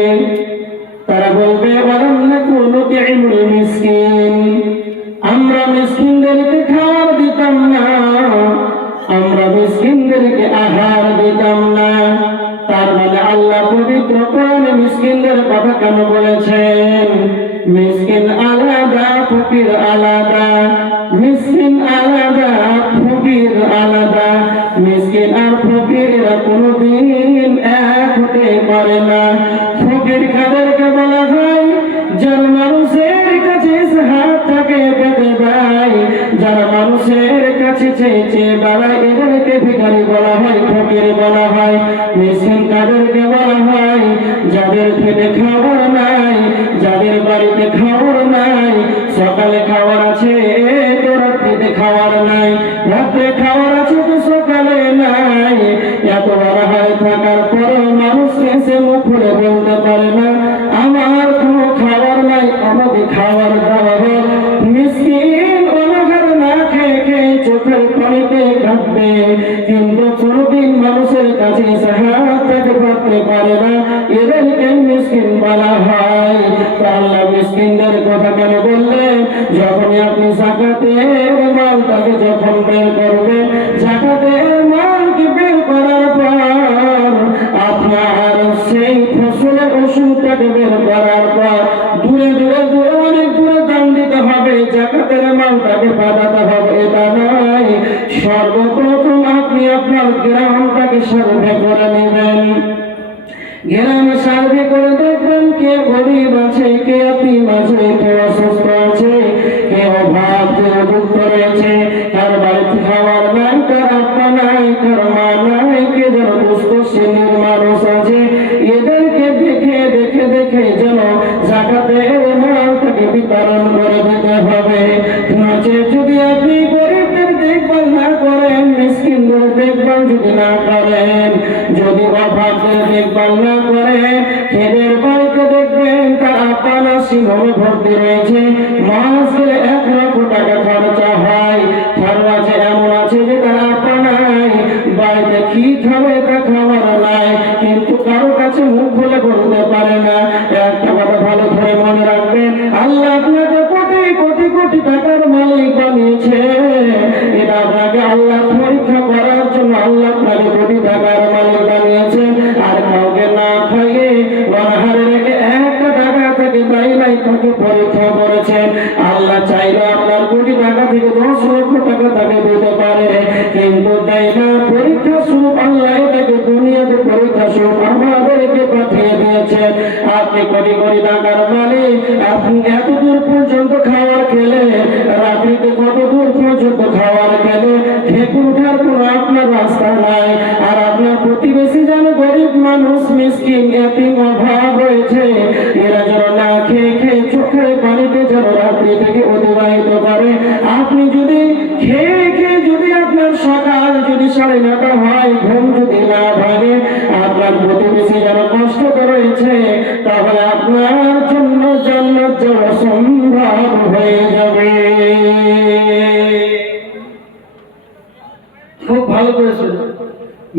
তারা বলবে ওয়ালাম নাকুনু নুতি'মুল মিসকিন, আমরা মিসকিনদেরকে খাবার দিতাম না, আমরা মিসকিনদেরকে আহার দিতাম না। তার মানে আল্লাহ পবিত্র কোরআনে মিসকিনদের কথা কেন বলেছেন? মিসকিন আলাদা, ফকির আলাদা। মিসকিন আলাদা, ফকির আলাদা। মিসকিন আর ফকির এরা কোনোদিন এক হতে পারে না। ফকির কাদেরকে বলা হয়? যারা মানুষের কাছে হাতটাকে পেতে দেয়, যারা মানুষের কাছে চেয়ে চেয়ে বেড়ায়, এদেরকে ভিখারি বলা হয়, ফকির বলা হয়। মিসকিন কাদেরকে বলা হয়? যাদের পেটে খাবার নাই, যাদের বাড়িতে খাবার নাই। সকালে খাবার আছে তো রাত্রিতে খাবার নাই, রাত্রে খাবার আছে তো সকালে নাই। এত বড় হারে থাকার পরেও মানুষকে সে মুখ খুলে বলতে পারে না আমার কোনো খাবার নাই, আমাকে খাবার দাও। মিসকিন অনাহার না খেয়ে খেয়ে চোখের পানিতে কাঁদবে, কিন্তু কোনোদিন মানুষের কাছে সে হাতটাকে পাততে পারে না। এদেরকে মিসকিন বলা হয়। আল্লাহ মিসকিনদের কথা কেন বললেন? যখনই আপনি যাকাতের মালটাকে যখন বের করবেন, যাকাতের মালকে বের করার পর আপনার সেই ফসলের ওষুধটাকে বের করার পর দূরে দূরে দূরে অনেক দূরে দাম দিতে হবে, যাকাতের মালটাকে পাঠাতে হবে। এটা নয়, সর্বপ্রথম আপনি আপনার গ্রামটাকে সার্ভে করে নেবেন। গ্রামে সার্ভে করে দেখবেন কে গরিব আছে, কে এতিম আছে, কে অসুস্থ আছে, কে অভাব দুঃখ রয়েছে, কার বাড়িতে খাবার নাই, কার আপা নাই, কার মা নাই, কে যেন দুস্থ শ্রেণীর মানুষ আছে। এদেরকে দেখে দেখে দেখে যেন যাকাতের মালটাকে বিতরণ করে দিতে হবে। নচেত যদি আপনি গরিবদের দেখভাল না করেন, মিসকিনদের দেখভাল যদি না করেন, যদি অভাবদের দেখভাল না করে, এদের বাড়িতে দেখবেন তার আপানা সিংহমে ভর্তি রয়েছে, মাস গেলে 1 লক্ষ টাকা খরচা হয়। খরচা এমন আছে যে তার আপা নাই, বাড়িতে কি খাবে তা খাবার নাই, কিন্তু কারো কাছে মুখ খুলে বলতে পারে না। একটা কথা ভালো করে মনে রাখবেন, আল্লাহ আপনাকে কোটি কোটি কোটি টাকার মালিক বানিয়েছে। এটা আপনাকে আল্লাহ পরীক্ষা করার জন্য আল্লাহ আপনাকে কোটি টাকার মালিক বানিয়েছে। আর কাউকে না খাইয়ে অনাহারে রেখে 1 টাকা থেকে তাই নাই তাকে পরীক্ষা করেছেন। আল্লাহ চাইলে আপনার কোটি টাকা থেকে 10 লক্ষ টাকা তাকে দিতে পারে, কিন্তু দেয় না। পরীক্ষা স্বরূপ আল্লাহ এটাকে দুনিয়াতে পরীক্ষা স্বরূপ আমাদেরকে পাঠিয়ে দিয়েছেন। আপনি কোটি কোটি টাকার মালিক, আপনি এত দূর পর্যন্ত খাবার খেলে, রাত্রিতে কত দূর পর্যন্ত খাবার খেলে, ঠেকুর উঠার কোনো আপনার রাস্তা নাই। আর আপনার প্রতিবেশী যেন গরিব মানুষ, মিসকিন, এতিম, অভাব রয়েছে, এরা যেন না খেয়ে খেয়ে চোখের পানিতে যেন রাত্রি থেকে অতিবাহিত করে। আপনি যদি খেয়ে খেয়ে যদি আপনার সকাল যদি 9:30 হয়, ঘুম যদি না ভাঙে, আপনার প্রতিবেশী যেন কষ্ট রয়েছে, তাহলে আপনার জন্য জান্নাত যাওয়া সম্ভব হয়ে যাবে। খুব ভালো করে শুনুন,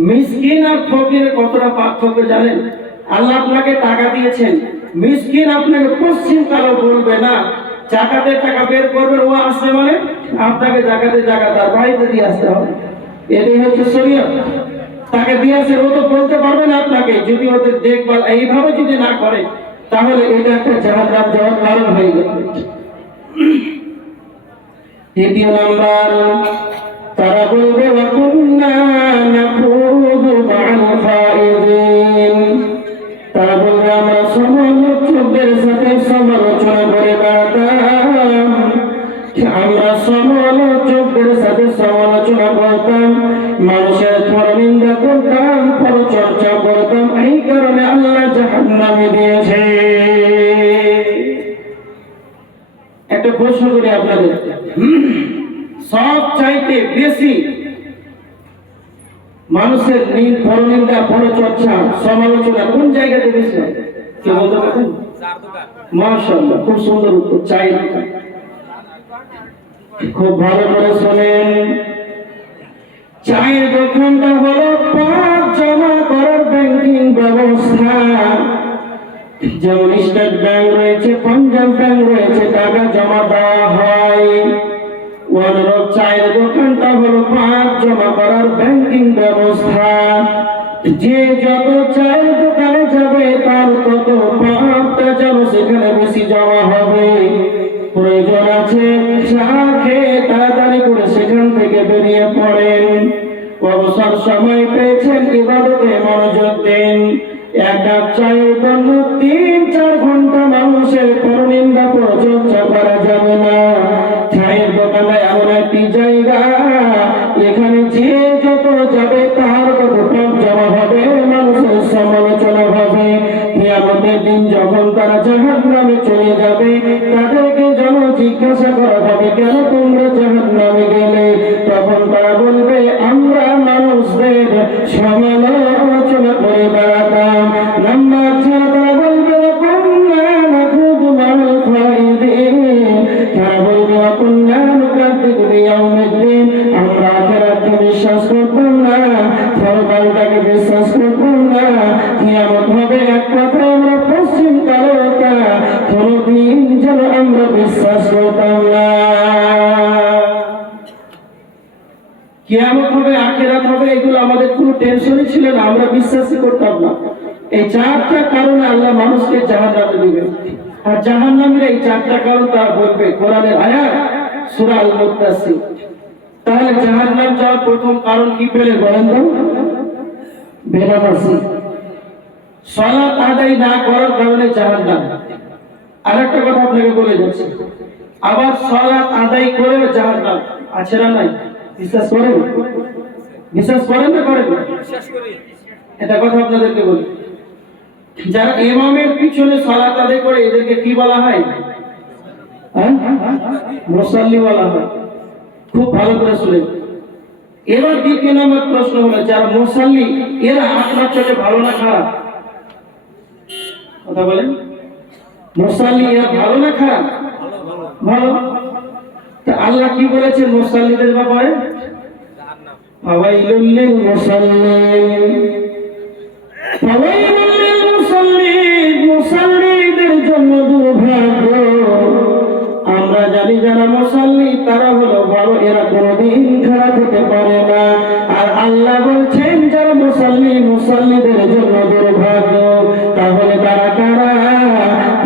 মিসকিন আর ফকিরের কতটা পার্থক্য জানেন? আল্লাহ আপনাকে টাকা দিয়েছেন, মিসকিন আপনাকে পশ্চিম কালো বলবে না। জাকাতের টাকা বের করবেন, ও আসবে মানে আপনাকে জাকাতের টাকা তার বাড়িতে দিয়ে আসতে হবে। এটাই হচ্ছে শরীয়ত। তাকে দিয়ে আসে, ও তো বলতে পারবে না আপনাকে। যদি ওদের দেখভাল এইভাবে যদি না করে, তাহলে এটা একটা জাহান্নাম যাওয়ার কারণ হয়ে যাবে। তৃতীয় নাম্বার, তারা বলবে ওয়াকুন্না নাকুযু মা'আল সাথে সমালোচনা করতাম, মানুষের পরনিন্দা করতাম, পরচর্চা করতাম, এই কারণে আল্লাহ জাহান্নামে দিয়েছে। একটা প্রশ্ন করি আপনাদের, সব চাইতে বেশি মানুষের পরনিন্দা, পরচর্চা, সমালোচনা কোন জায়গাতে বেশি হয়? কেউ বলতে পারেন? মাশাআল্লাহ, খুব সুন্দর উত্তর। চাই খুব ভালো করে শোনেন। চায়ের দোকানটা হলো পাঁচ জমা করার ব্যাংকিং ব্যবস্থা। যেমন স্টেট ব্যাংক রয়েছে, পাঞ্জাব ব্যাংক রয়েছে, টাকা জমা দেওয়া হয়। অনুরূপ চায়ের দোকানটা হলো পাঁচ জমা করার ব্যাংকিং ব্যবস্থা। যে যত চায়ের দোকানে যাবে তার তত পাঁচটা যেন সেখানে বেশি জমা হবে। প্রয়োজন আছে চা খেয়ে তাড়াতাড়ি করে সেখান থেকে বেরিয়ে পড়েন। অবসর সময় পেয়েছেন, ইবাদতে মনোযোগ দিন। এক কাপ চায়ের জন্য 3-4 ঘন্টা মানুষের পরনিন্দা, পরচর্চা করা যাবে না। চায়ের দোকানে এমন একটি জায়গা, এখানে যে যত যাবে তার তত পাপ জমা হবে, মানুষের সমালোচনা হবে। কিয়ামতের দিন যখন তারা জাহান্নামে চলে যাবে, তাদেরকে যেন জিজ্ঞাসা করা হবে, কেন তোমরা জাহান্নামে গেলে? তখন তারা বলবে, আমরা মানুষদের সমালোচনা করে বেড়াতাম। নাম্বার ছাড়া তারা বলবে, কুন্না নাখুদু মাল খাইদিন। তারা বলবে, কুন্না নুকাদ্দিবু বিয়াউমিদ্দিন। আমরা আখিরাতকে বিশ্বাস করতাম না, পরকালটাকে বিশ্বাস করতাম না। কিয়ামত হবে, এক কথায় আমরা পশ্চিম কালটা কোনদিন যেন আমরা বিশ্বাস করতাম না। কিয়ামত হবে, আখিরাত হবে, এগুলো আমাদের কোনো টেনশনই ছিল না, আমরা বিশ্বাসই করতাম না। এই 4টা কারণে আল্লাহ মানুষকে জাহান্নামে দিবেন। আর জাহান্নামের এই 4টা কারণ তারা বলবে, কোরআনের আয়াত সূরা আল মুদাসসির। তাহলে জাহান্নাম যাওয়ার প্রথম কারণ কি পেলে বলেন তো? বেনামাজি, সালাত আদায় না করার কারণে জাহান্নাম। আরেকটা কথা আপনাকে বলে যাচ্ছি, আবার সালাত আদায় করেও জাহান্নাম আছে না নাই? বিশ্বাস করেন? বিশ্বাস করেন না করেন? বিশ্বাস করি। এটা কথা আপনাদেরকে বলি, যারা ইমামের পিছনে সালাত আদায় করে এদেরকে কি বলা হয়? মুসাল্লি বলা হয়। খুব ভালো করে শুনেন। এবার দ্বিতীয় নম্বর প্রশ্ন হলো, যারা মুসাল্লি এরা আপনার চোখে ভালো না খারাপ? কথা বলেন। মুসাল্লি এরা ভালো না খারাপ? ভালো। তা আল্লাহ কি বলেছেন মুসাল্লিদের ব্যাপারে? ফাওয়াইলুল লিল মুসাল্লিন, ফাওয়াইলুল লিল মুসাল্লিন, মুসাল্লিদের জন্য দুর্ভাগ্য। আমরা জানি যারা মুসাল্লি তারা হলো ভালো, এরা কোনোদিন খারাপ হতে পারে না। আর আল্লাহ বলছেন যারা মুসাল্লি, মুসাল্লিদের জন্য দুর্ভাগ্য। তাহলে তারা কারা?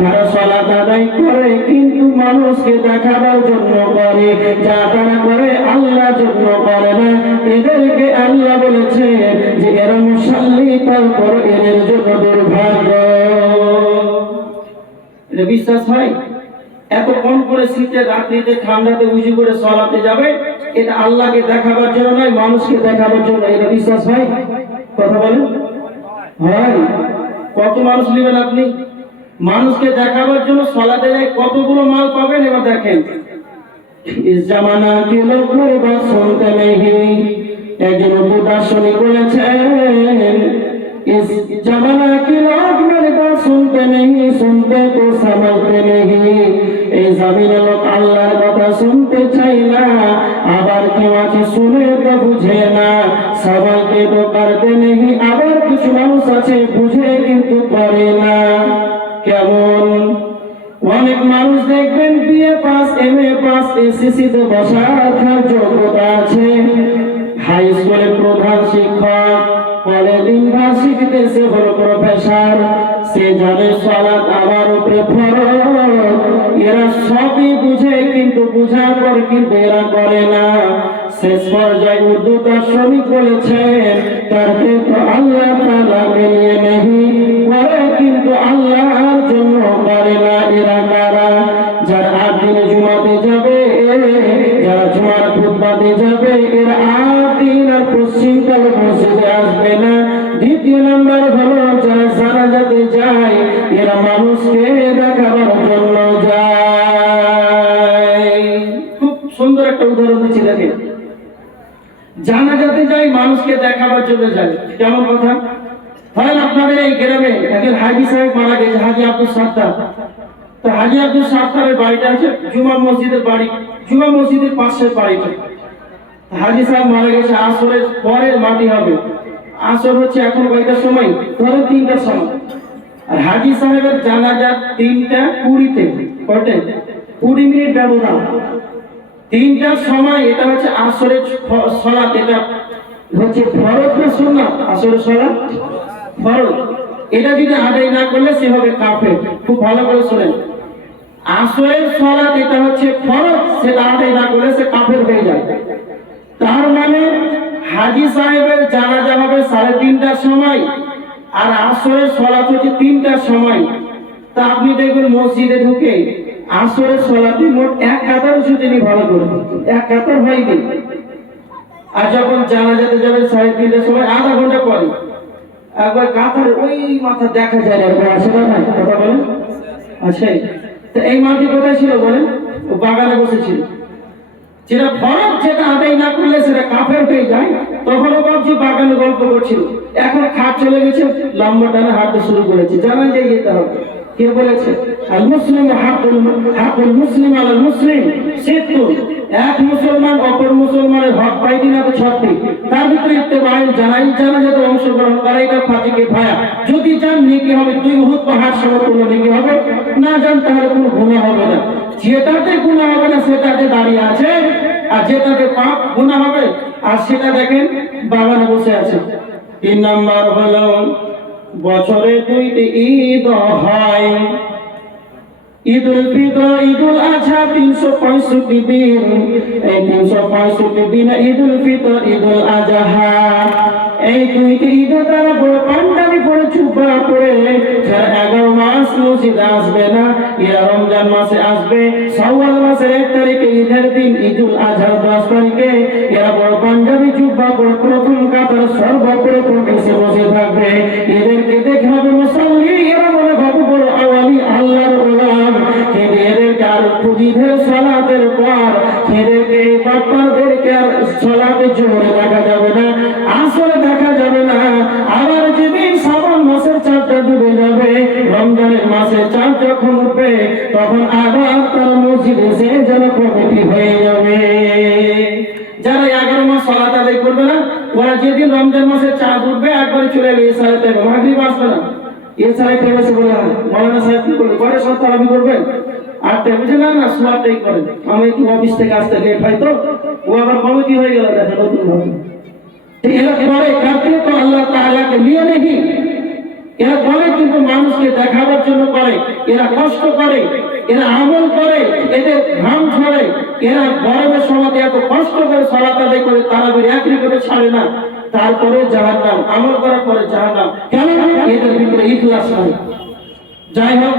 যারা সালাত আদায় করে কিন্তু মানুষকে দেখাবার জন্য করে, যা তারা করে আল্লাহর জন্য করে না, এদেরকে আল্লাহ বলেছে যে এরা মুসাল্লি, তারপর এদের জন্য দুর্ভাগ্য। এটা বিশ্বাস হয়? এত কম করে শীতে, রাত্রিতে, ঠান্ডাতে উজু করে সালাতে যাবে, এটা আল্লাহকে দেখাবার জন্য নয়, মানুষকে দেখাবার জন্য। এটা বিশ্বাস হয়? কথা বলেন। হয়? কত মানুষ নেবেন আপনি? মানুষকে দেখাবার জন্য সালাতে যায়, কতগুলো মাল পাবেন। এবার দেখেন, ইস জামানা কি লোক মেরে বাত শুনতে নেই। একজন উর্দু দার্শনিক বলেছেন, इस जमाना की लोग मेरी बात सुनते नहीं, सुनते तो समझते नहीं। এই জমিনে লোক আল্লাহর কথা শুনতে চায় না, আবার কেউ আছে শুনে তো বুঝে না। সবাইকে তো করতে নেই, আবার কিছু মানুষ আছে বুঝে কিন্তু করে না। কেমন? অনেক মানুষ দেখবেন BA pass, MA pass, SSC তে বসার যোগ্যতা আছে, হাই স্কুলের প্রধান শিক্ষক, কলেজ ইউনিভার্সিটিতে সে হলো প্রফেসর, সে জানে সালাত আমার উপরে ফরজ। এরা সবই বুঝে কিন্তু বুঝার পর কিন্তু এরা করে না। শেষ পর্যায়ে উর্দু দার্শনিক বলেছেন, করতে তো আল্লাহ তাআলা মিলিয়ে নেই, করে কিন্তু আল্লাহর জন্য করে না। এরা কারা? যারা 8 দিনে জুমাতে যাবে, যারা জুমার খুতবাতে যাবে, দেখাবার জন্য যায়। খুব সুন্দর একটা উদাহরণ দিচ্ছি দেখেন, জানাজাতে যাই মানুষকে দেখাবার জন্য যায়। কেমন কথা? ধরেন আপনাদের এই গ্রামে একজন হাজী সাহেব মারা গেছে, হাজী আব্দুল সাত্তার। তো হাজী আব্দুল সাত্তারের বাড়িটা আছে জুমা মসজিদের বাড়ি, জুমা মসজিদের পাশের বাড়িটা। হাজী সাহেব মারা গেছে, আসরের পরে মাটি হবে। আসর হচ্ছে এখন কয়টার সময়? ধরো 3টার সময়। আর হাজী সাহেবের জানাজা 3:20-তে, কয়টা? 20 মিনিট ব্যবধান। 3টার সময়, এটা হচ্ছে আসরের সালাত। এটা হচ্ছে ফরজ না সুন্নাত? আসরের সালাত ফরজ। এটা যদি আদায় না করলে সে হবে কাফের। খুব ভালো করে শুনেন, আসরের সালাত এটা হচ্ছে ফরজ, সেটা আদায় না করলে সে কাফের হয়ে যায়। তার মানে হাজী সাহেবের জানাজা হবে 3:30টার সময়, আর আসরের সালাত হচ্ছে 3টার সময়। তা আপনি দেখবেন মসজিদে ঢুকে আসরের সালাতে মোট 1 কাতার উঠেনি, ভালো করে 1 কাতার হয়নি। আর যখন জানাজাতে যাবেন 3:30টার সময়, আধা ঘন্টা পরে একবার কাতার ওই মাথা দেখা যায় না, আসে না? কথা বলেন, আছে? তো এই মাটি কোথায় ছিল বলেন? ও বাগানে বসেছিল। যেটা ফরজ, যেটা আদায় না করলে সেটা কাফের হয়ে যায়। তখনও ভাবছি বাগানে গল্প করছিল, এখন খাট চলে গেছে, লম্বা টানে হাঁটতে শুরু করেছে। জানা যায় যেতে হবে। কে বলেছে? আল মুসলিম হাকুল মুসলিম আলাল মুসলিম সিত্তুন। এক মুসলমান অপর মুসলমানের হক পাইনি না তো 6টি। তার ভিতরে ইত্তেবাউল জানাজাতে অংশগ্রহণ করা, এটা ফাজিকে ভায়া। যদি জান নেকি হবে 2 উহুদ পাহাড় সমতুল্য নেকি হবে, না জান তাহলে কোনো গুনাহ হবে না। যেটাতে গুনাহ হবে না সেটাতে দাঁড়িয়ে আছে, আর যেটাতে পাপ গুনাহ হবে আর সেটা দেখেন বাগানে বসে আছে। 3 নাম্বার হলো বছরে 2টি ঈদ হয়, ঈদুল ফিতর, ঈদুল আযহা। 365 দিন, এই 365 দিনে ঈদুল ফিতর, ঈদুল আযহা, এই 2টি ঈদে তারা বড় পাঞ্জাবি পরে চুপা পরে 11 মাস মসজিদে আসবে না। এরা রমজান মাসে আসবে, শাওয়াল মাসের 1 তারিখে ঈদের দিন, ঈদুল আযহার 10 তারিখে এরা বড় পাঞ্জাবি চুপা পরে প্রথম কাতার সর্বপ্রথম এসে বসে থাকবে। এদেরকে দেখে হবে মুসল্লি, এরা মনে হবে বড় আওয়ালি, আল্লাহর গোলাম। এদেরকে আর পুজিদের সালাতের পর এদেরকে বাপ্পাদেরকে আর সালাতে জোরে দেখা যাবে না, আসরে দেখা যাবে না। আবার যেদিন শ্রাবণ মাসের চাঁদটা ডুবে যাবে, রমজানের মাসে চাঁদ যখন উঠবে, তখন আবার তার মসজিদে সে যেন কমিটি হয়ে যাবে। যারা 11 মাস সালাত আদায় করবে না, ওরা যেদিন রমজান মাসে চাঁদ উঠবে একবারে চলে এলে ইশারাতে মাগরিব আসবে না। ইশারাতে এসে বলে মাওলানা সাহেব কি করবে? পরে সব তারাবি করবেন 8টায়, বুঝে না সোয়াটাই করেন। আমি একটু অফিস থেকে আসতে লেট হয়, তো ও আবার কমিটি হয়ে গেল, দেখেন নতুন ভাবে। এরা করে করতে তো আল্লাহ তাআলাকে নিয়ে নেই, এরা করে কিন্তু মানুষকে দেখাবার জন্য করে। এরা কষ্ট করে, এরা আমল করে, এদের ঘাম ঝরে। এরা গরমের সময় এত কষ্ট করে সালাত আদায় করে, তারাবির 1 রেখাতে ছাড়ে না। তারপরে জাহান্নাম, আমল করার পরে জাহান্নাম। কেন? এদের ভিতরে ইখলাস নাই। যাই হোক,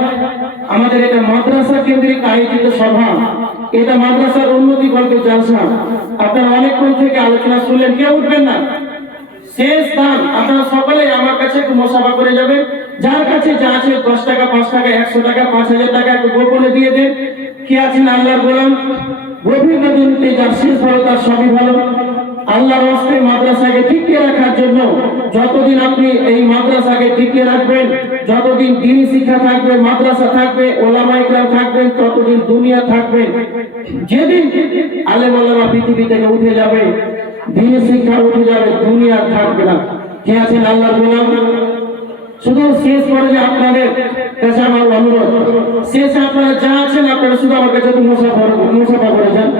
আমাদের এটা মাদ্রাসা কেন্দ্রিক আয়োজিত সভা, এটা মাদ্রাসার উন্নতি কল্পে জলসা। আপনারা অনেকক্ষণ থেকে আলোচনা শুনলেন, কেউ উঠবেন না। শেষ দান আপনারা সকলে আমার কাছে একটু মুসাফা করে যাবেন। যার কাছে যা আছে 10 টাকা, 5 টাকা, 100 টাকা, 5000 টাকা একটু গোপনে দিয়ে দেন। কি আছেন আল্লাহর গোলাম, গভীর নদীতে যার শেষ ভালো তার সবই ভালো। আল্লাহর রাস্তায় মাদ্রাসাকে টিকিয়ে রাখার জন্য যতদিন আপনি এই মাদ্রাসাকে টিকিয়ে রাখবেন, যতদিন দ্বীনি শিক্ষা থাকবে, মাদ্রাসা থাকবে, ওলামা ইকরাম থাকবেন, ততদিন দুনিয়া থাকবে। যেদিন আলেম ওলামা পৃথিবী থেকে উঠে যাবে, দ্বীনি শিক্ষা উঠে যাবে, দুনিয়া থাকবে না। কে আছেন আল্লাহর গোলাম? শুধু শেষ পর্যায়ে আপনাদের কাছে আমার অনুরোধ, শেষে আপনারা যা আছেন আপনারা শুধু আমার কাছে মুসাফা করে যান।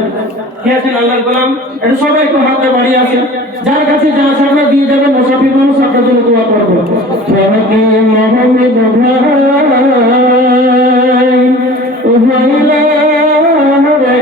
কে আছেন আল্লাহর গোলাম? এটা সবাই একটু হাতে বাড়িয়ে আসেন। যার কাছে যা আছে আপনারা দিয়ে যাবেন। মুসাফির মানুষ আপনার জন্য দোয়া করবো। মোহাম্মদ ভাই